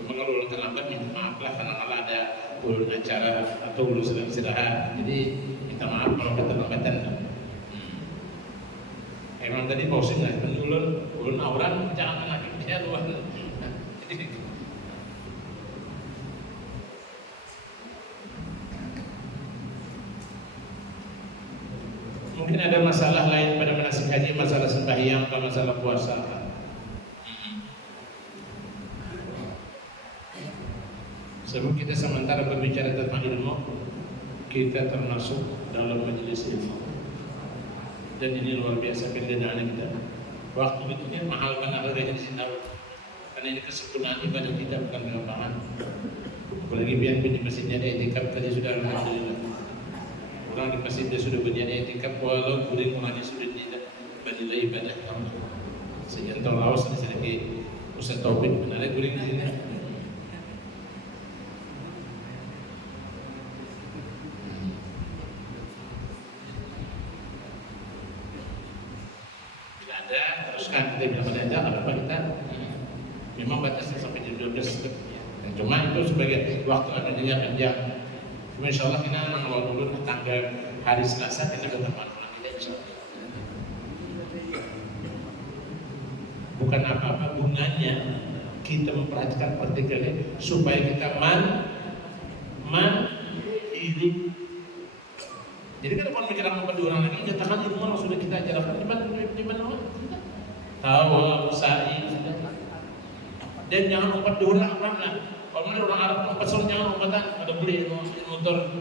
Cuma kalau terlambat minta maaf lah karena kalau ada ulun acara atau ulun sedang istirahat. Jadi minta maaf kalau keterlambatan. Emang tadi posting lah, ulun auran jangan lagi dia luar. Mungkin ada masalah lain pada manasik haji, masalah sembahyang atau masalah puasa. Sebelum kita sementara berbicara tentang ilmu, kita termasuk dalam majelis ilmu. Dan ini luar biasa kebenaran kita. Waktu itu ini mahal benar dari sini, karena ini kesempurnaan ibadah kita bukan kegampangan. Apalagi biar di masjidnya ada etikap tadi sudah alhamdulillah. Orang di masjid dia sudah bernyanyi etikap walau kuring orangnya sudah tidak bernilai ibadah kamu. Sejantar lawas di sini Ustaz Taufik benar kuring di sini. Tidak ada teruskan kita bilang ada apa kita memang batasnya sampai jam 12. Cuma itu sebagai waktu adanya panjang. Insya Allah kita mengawal dulu tanggal hari Selasa kita ketemu kita insya Allah. Bukan apa-apa gunanya kita memperhatikan partikelnya supaya kita hidup. Jadi kan kalau mikir apa dua orang lagi, nyatakan ilmu yang sudah kita ajarkan di mana? Tahu, sa'i sudah. Dan jangan umpat dua orang lah. Kalau orang Arab umpat soal jangan umpatan, ada boleh motor.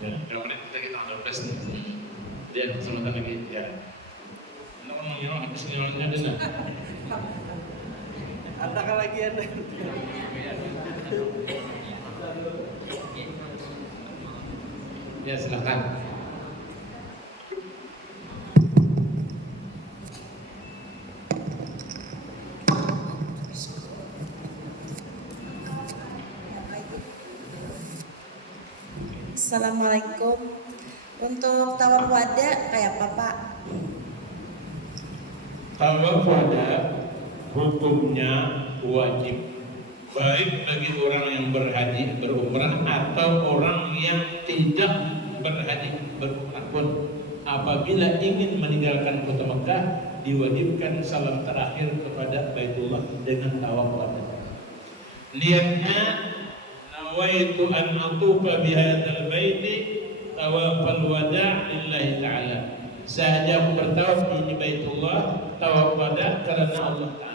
Ya, kalau kita ada press dia sementara lagi ya. Ngomongnya habis lewatnya deh. Anda lagi ada. Ya silakan. Assalamualaikum. Untuk tawaf wada kayak apa Pak? Tawaf wada hukumnya wajib, baik bagi orang yang berhaji berumrah atau orang yang tidak berhaji berumrah pun, apabila ingin meninggalkan kota Mekah diwajibkan salam terakhir kepada Baitullah dengan tawaf wada. Niatnya nawaitu an atufa bihadzal baiti tawafal wada lillahi ta'ala. Sahaja aku bertawaf di Baitullah tawaf wada karena Allah Ta'ala.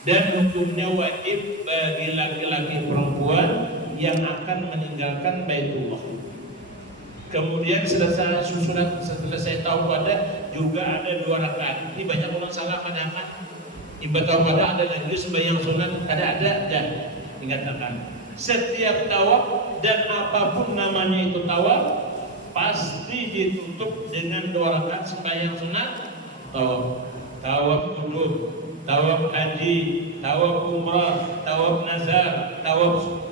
Dan hukumnya wajib bagi laki-laki perempuan yang akan meninggalkan Baitullah. Kemudian selesai tawaf wada juga ada 2 rakaat. Ini banyak orang salah kadang-kadang. Ibadah tawaf wada ada lagi sembahyang sunat, ada dan ingatkan. Setiap tawaf dan apapun namanya itu tawaf pasti ditutup dengan 2 rakaat sembahyang sunat. Tawaf qudum, tawaf haji, tawaf umrah, tawaf nazar, tawaf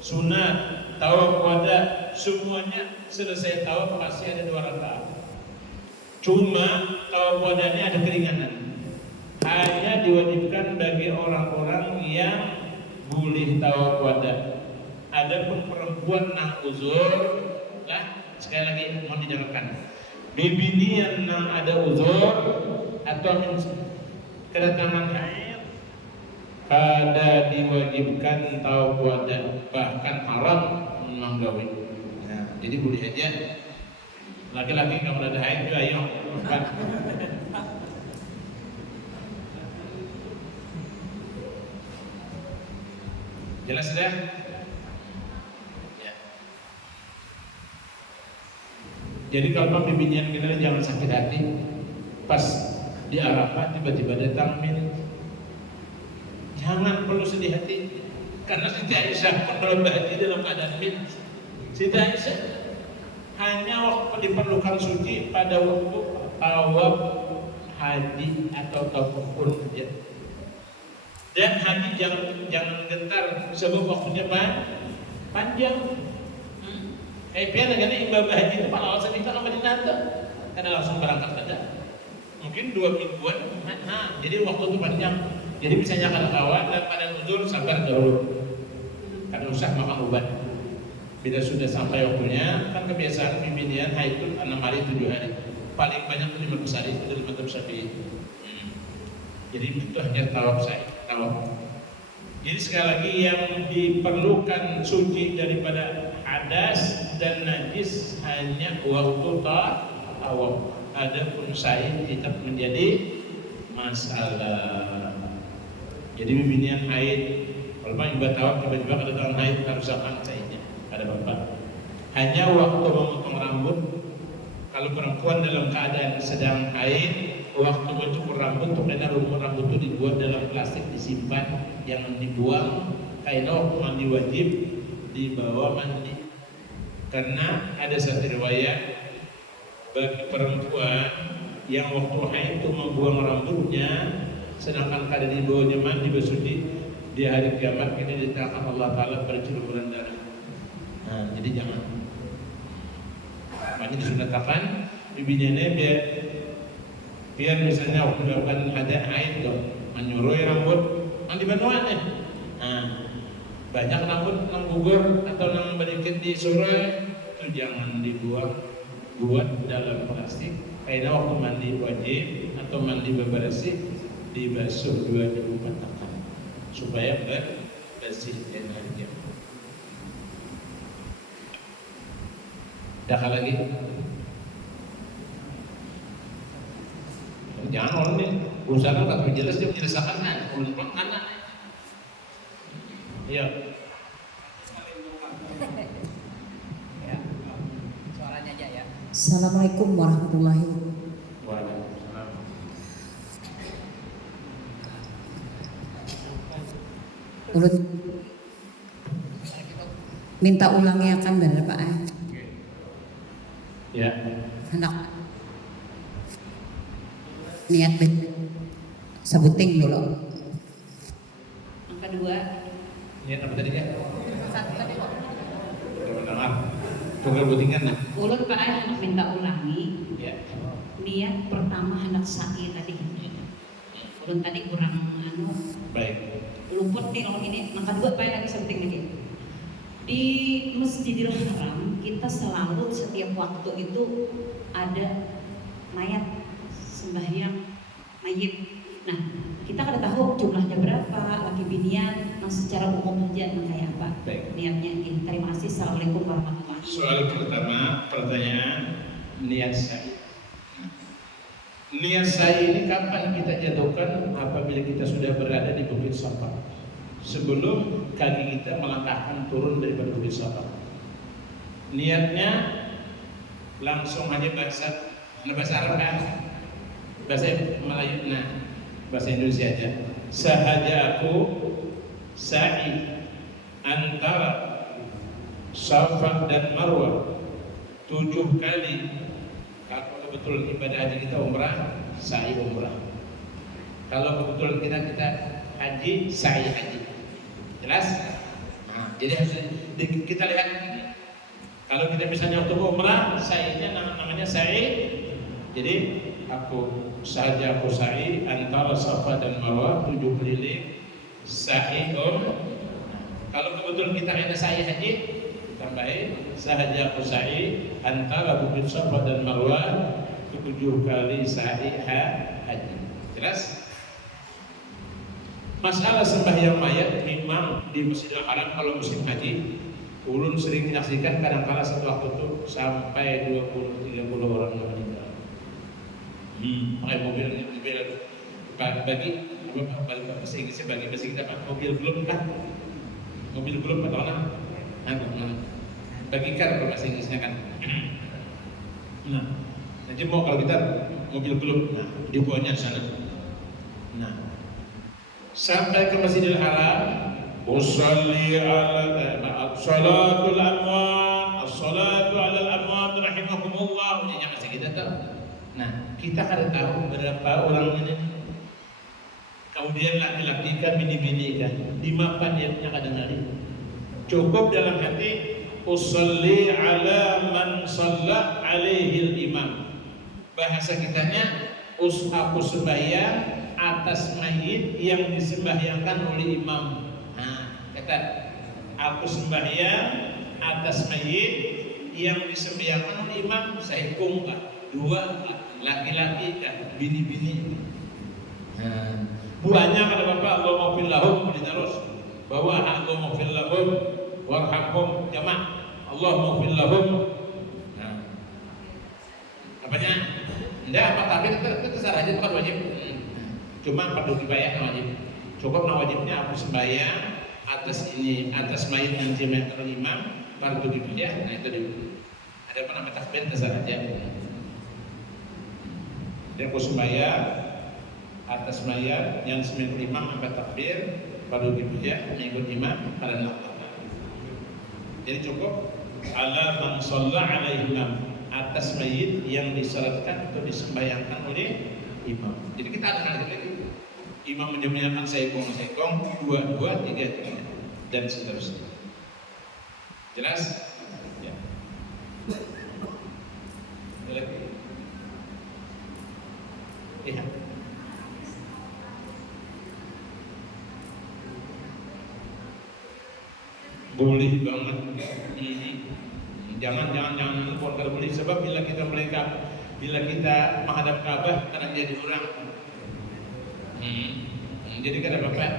sunat, tawaf wada, semuanya selesai tawaf pasti ada 2 rakaat. Cuma tawaf wadanya ada keringanan. Hanya diwajibkan bagi orang-orang yang boleh tawaf wada. Adapun perempuan nang uzur, lah sekali lagi mohon dijelaskan. Bibinian nang ada uzur atau kedatangan haid, kada diwajibkan tawaf wada, bahkan haram menggawi. Nah, jadi boleh aja. Laki-laki kalau ada haid, ayo. Jelas sudah? Ya. Jadi kalau pembinaan kita jangan sakit hati. Pas di Arafah tiba-tiba datang mil. Jangan perlu sedih hati. Karena Siti Aisyah pun kalau berhaji dalam keadaan mil. Siti Aisyah hanya waktu diperlukan suci pada waktu tawaf haji atau tawaf saja. Dan haji jangan gentar sebab waktunya panjang. Biar karena ibadah haji itu pada alasan kita sama dinata karena langsung berangkat saja. Mungkin 2 mingguan. Nah, jadi waktu itu panjang. Jadi misalnya kalau kawan dan pada uzur sabar dahulu. Karena usah makan obat. Bila sudah sampai waktunya, kan kebiasaan pembinaan haid itu 6 hari 7 hari. Paling banyak 15 hari itu dari madzhab Syafi'i. Jadi itu hanya tawaf saya. Jadi sekali lagi yang diperlukan suci daripada hadas dan najis hanya waktu tawaf. Adapun sa'i tidak menjadi masalah. Jadi pembinaan haid, kalau ibadah tawaf tiba-tiba kedatangan haid harus akan sa'inya. Ada bapak. Hanya waktu memotong rambut, kalau perempuan dalam keadaan sedang haid, waktu mencukur rambut, karena rambut itu dibuat dalam plastik disimpan, jangan dibuang. Karena waktu mandi wajib dibawa mandi. Karena ada satu riwayat bagi perempuan yang waktu haid itu membuang rambutnya, sedangkan keadaan dibawanya mandi bersuci, di hari kiamat ini ditanyakan Allah Taala berculuran darah. Nah, jadi jangan. Makanya disunatkan bibinya biar misalnya waktu melakukan haid dong menyurui rambut yang di banuannya. Nah, banyak rambut yang gugur atau yang sedikit disurai itu jangan dibuang, buat dalam plastik. Karena waktu mandi wajib atau mandi bebersih dibasuh 24 kali supaya bersih dan aja. Dah lagi. Jangan orang ini usaha tak jelas dia menjelaskan kan, ulang anak. Iya. Ya. Suaranya aja ya. Assalamualaikum warahmatullahi wabarakatuh. Waalaikumsalam. Ulun minta ulangi akan benar Pak. Ya. Hendak niat sabuting dulu. Yang kedua, Niat apa tadi ya? Satu tadi kok. Benar. Tunggal butingan nah. ulun Pak hendak minta ulangi. Ya. Niat pertama hendak sa'i tadi. Ulun tadi kurang Baik. luput nih kalau ini. Yang kedua Pak lagi penting lagi. Di Masjidil Haram kita selalu setiap waktu itu ada mayat sembahyang mayit. Nah, kita kada tahu jumlahnya berapa, laki binian, nah secara umum aja kayak apa Baik. niatnya ini. Terima kasih. Assalamualaikum warahmatullahi wabarakatuh. Soal pertama, pertanyaan niat sa'i. Niat sa'i ini kapan kita jatuhkan? Apabila kita sudah berada di Bukit Safa, sebelum kaki kita melangkahkan turun daripada Bukit Safa. Niatnya langsung aja bahasa Arab kan? Bahasa Melayu, nah bahasa Indonesia aja. Sahaja aku sa'i antara Safa dan Marwah 7 kali. Kalau kebetulan ibadah haji kita umrah, sa'i umrah. Kalau kebetulan kita haji, sa'i haji. Jelas? Nah, jadi harus kita lihat. Kalau kita misalnya untuk umrah, sa'inya namanya sa'i. Jadi aku sa'i antara Safa dan Marwah 7 keliling sa'i Kalau kebetulan kita hanya sa'i haji, tambahin sahaja aku sa'i antara Bukit Safa dan Marwah 7 kali sa'i haji. Jelas? Masalah sembahyang mayat memang di Masjidil Haram kalau musim haji, ulun sering menyaksikan kadang-kala satu waktu itu sampai 20-30 orang meninggal. Pakai mobil bagi bahasa Inggrisnya bagi bahasa kita Pak, mobil belum kan? Mobil belum atau mana? Bagikan kalau bahasa Inggrisnya kan. Nah, nanti mau kalau kita mobil belum, nah di bawahnya sana. Nah, sampai ke Masjidil Haram, usalli ala salatul amwat, as-salatu ala al-amwat rahimakumullah. Ujinya masih kita tahu. Nah, kita kada tahu berapa orang ini. Kemudian laki-laki kan, bini-bini kan, di mapan dia punya kadang-kadang. Cukup dalam hati usalli ala man shalla alaihi al-imam. Bahasa kitanya aku sembahyang atas mayit yang disembahyangkan oleh imam. Nah, kata aku sembahyang atas mayit yang disembahyangkan oleh imam. Saya kungkah 2 laki-laki kan, bini-bini. Nah, buahnya kata Bapak Allah maufil lahum terus bahwa Allah maufil lahum warhamhum jamak Allah maufil lahum. Nah, apanya? Ndak apa tapi itu terserah aja bukan wajib. Cuma fardu kifayah wajib. Cukup wajibnya aku sembahyang atas ini atas mayit yang disembahyangkan oleh imam fardu kifayah. Nah itu dulu. Ada apa namanya takbir terserah aja. Dia aku sembahyang atas mayat yang disembahyangkan imam sampai takbir fardu kifayah mengikut imam pada lakukan. Jadi cukup ala man shalla alaihi imam atas mayit yang disyaratkan atau disembahyangkan oleh imam. Jadi kita ada hal itu. Imam menjemahkan saikong, 2, 3, dan seterusnya. Jelas? Ya. Lagi. Iya. Boleh banget. Jangan lupa kalau boleh, sebab bila kita menghadap Ka'bah kadang jadi orang. Jadi kata Bapak,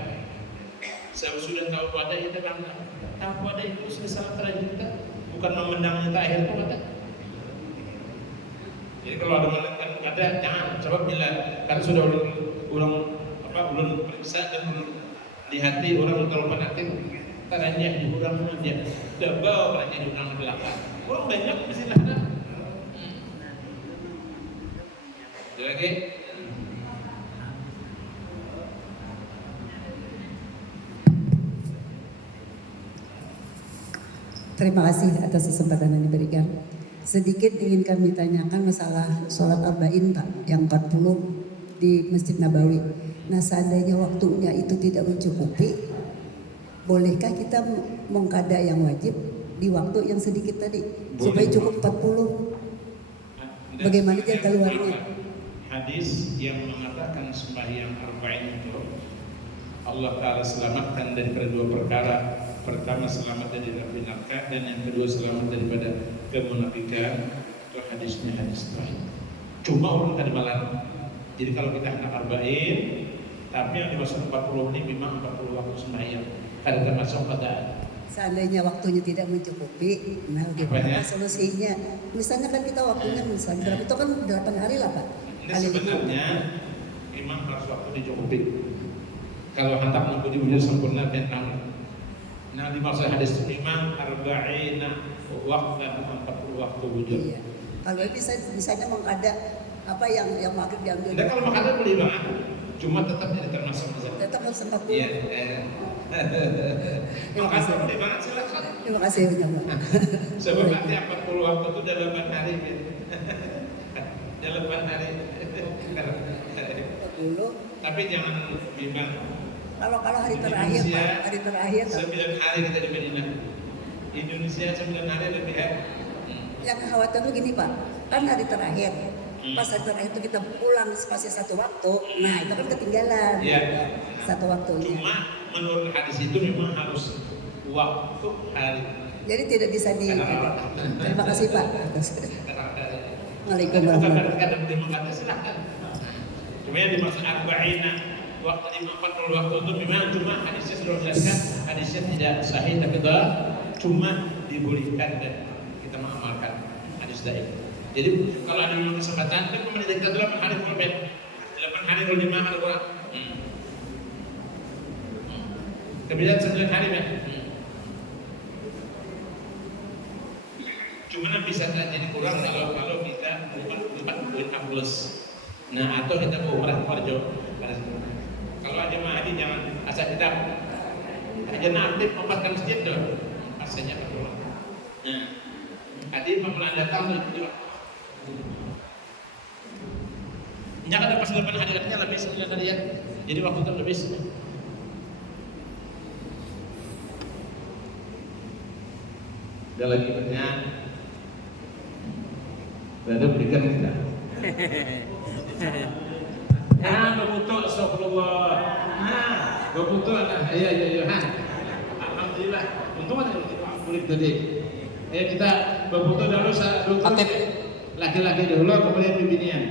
saya sudah tahu pada kita bangga. Tahu pada itu sudah salah terjadi kita, bukan memandangnya tak akhir itu kata. Jadi kalau ada melakukan kata jangan, sebab bila kan sudah ulun periksa dan ulun di hati orang terlalu fanatik, tadanya di orang dia, dabau tadanya di orang belakang. Orang banyak mesti ada. Lagi. Terima kasih atas kesempatan yang diberikan. Sedikit ingin kami tanyakan masalah sholat arba'in Pak, yang 40 di Masjid Nabawi. Nah seandainya waktunya itu tidak mencukupi, bolehkah kita mengqada yang wajib di waktu yang sedikit tadi? Supaya cukup 40. Bagaimana dia keluarnya? Hadis yang mengatakan sembahyang arba'in itu Allah Ta'ala selamatkan daripada dua perkara. Pertama selamat dari neraka, dan yang kedua selamat daripada kemunafikan. Itu hadisnya hadis terakhir. Cuma orang tadi malam. Jadi kalau kita hendak arba'in, tapi yang dimaksud 40 ini memang 40 waktu sembahyang. Kada termasuk pada. Seandainya waktunya tidak mencukupi, nah gimana solusinya? Misalnya kan kita waktunya misalnya berapa? Itu kan 8 hari lah Pak. Ini sebenarnya memang harus waktu dicukupi. Kalau hendak menunggu di wujud sempurna tentang nah dimaksud hadis memang arba'ina waktu dan 40 waktu wujud. Iya. Kalau misalnya mengada apa yang maghrib diambil. Tidak, kalau mengada boleh banget. Cuma tetap jadi termasuk misalnya. Tetap harus 40. Iya. Mengada boleh banget silakan. Terima kasih banyak Pak. Sebab nanti 40 waktu itu dalam 8 hari. Dalam 8 hari. Tapi jangan bimbang. Kalau hari terakhir Pak, hari terakhir 9 hari kita di Madinah. Indonesia 9 hari lebih Yang khawatir tuh gini Pak, kan hari terakhir. Pas hari terakhir itu kita pulang spasi satu waktu, nah itu kan ketinggalan. Iya. Satu waktunya. Cuma menurut hadis itu memang harus waktu hari. Jadi tidak bisa di. Terima kasih Pak. Waalaikumsalam. Bukan kadang mengatakan silakan. Cuma yang dimaksud arba'ina waktu 40 waktu itu memang cuma hadisnya sudah dijelaskan, hadisnya tidak sahih tapi cuma dibolehkan dan kita mengamalkan hadis dhaif. Jadi kalau ada kesempatan kan memerintahkan 8 hari kurban, 8 hari kalau 5 hari kurang. Kemudian 9 hari kan. Cuma bisa jadi kurang kalau kita bukan 4 bulan ambles. Nah atau kita mau umrah Parjo. Kalau aja haji jangan asal kita aja aktif membuatkan masjid dong. Pastinya kedua. Nah, hadir pemulaan datang itu. Nya kada pas 8 hari artinya lebih sekali tadi ya. Jadi waktu itu lebih. Ada lagi pertanyaan? Ada berikan kita. Bebutuh, astagfirullah. Bebutuh lah. Iya. Alhamdulillah. Untung ada kulit tadi. Kita bebutuh dulu laki-laki dulu, kemudian bibinian.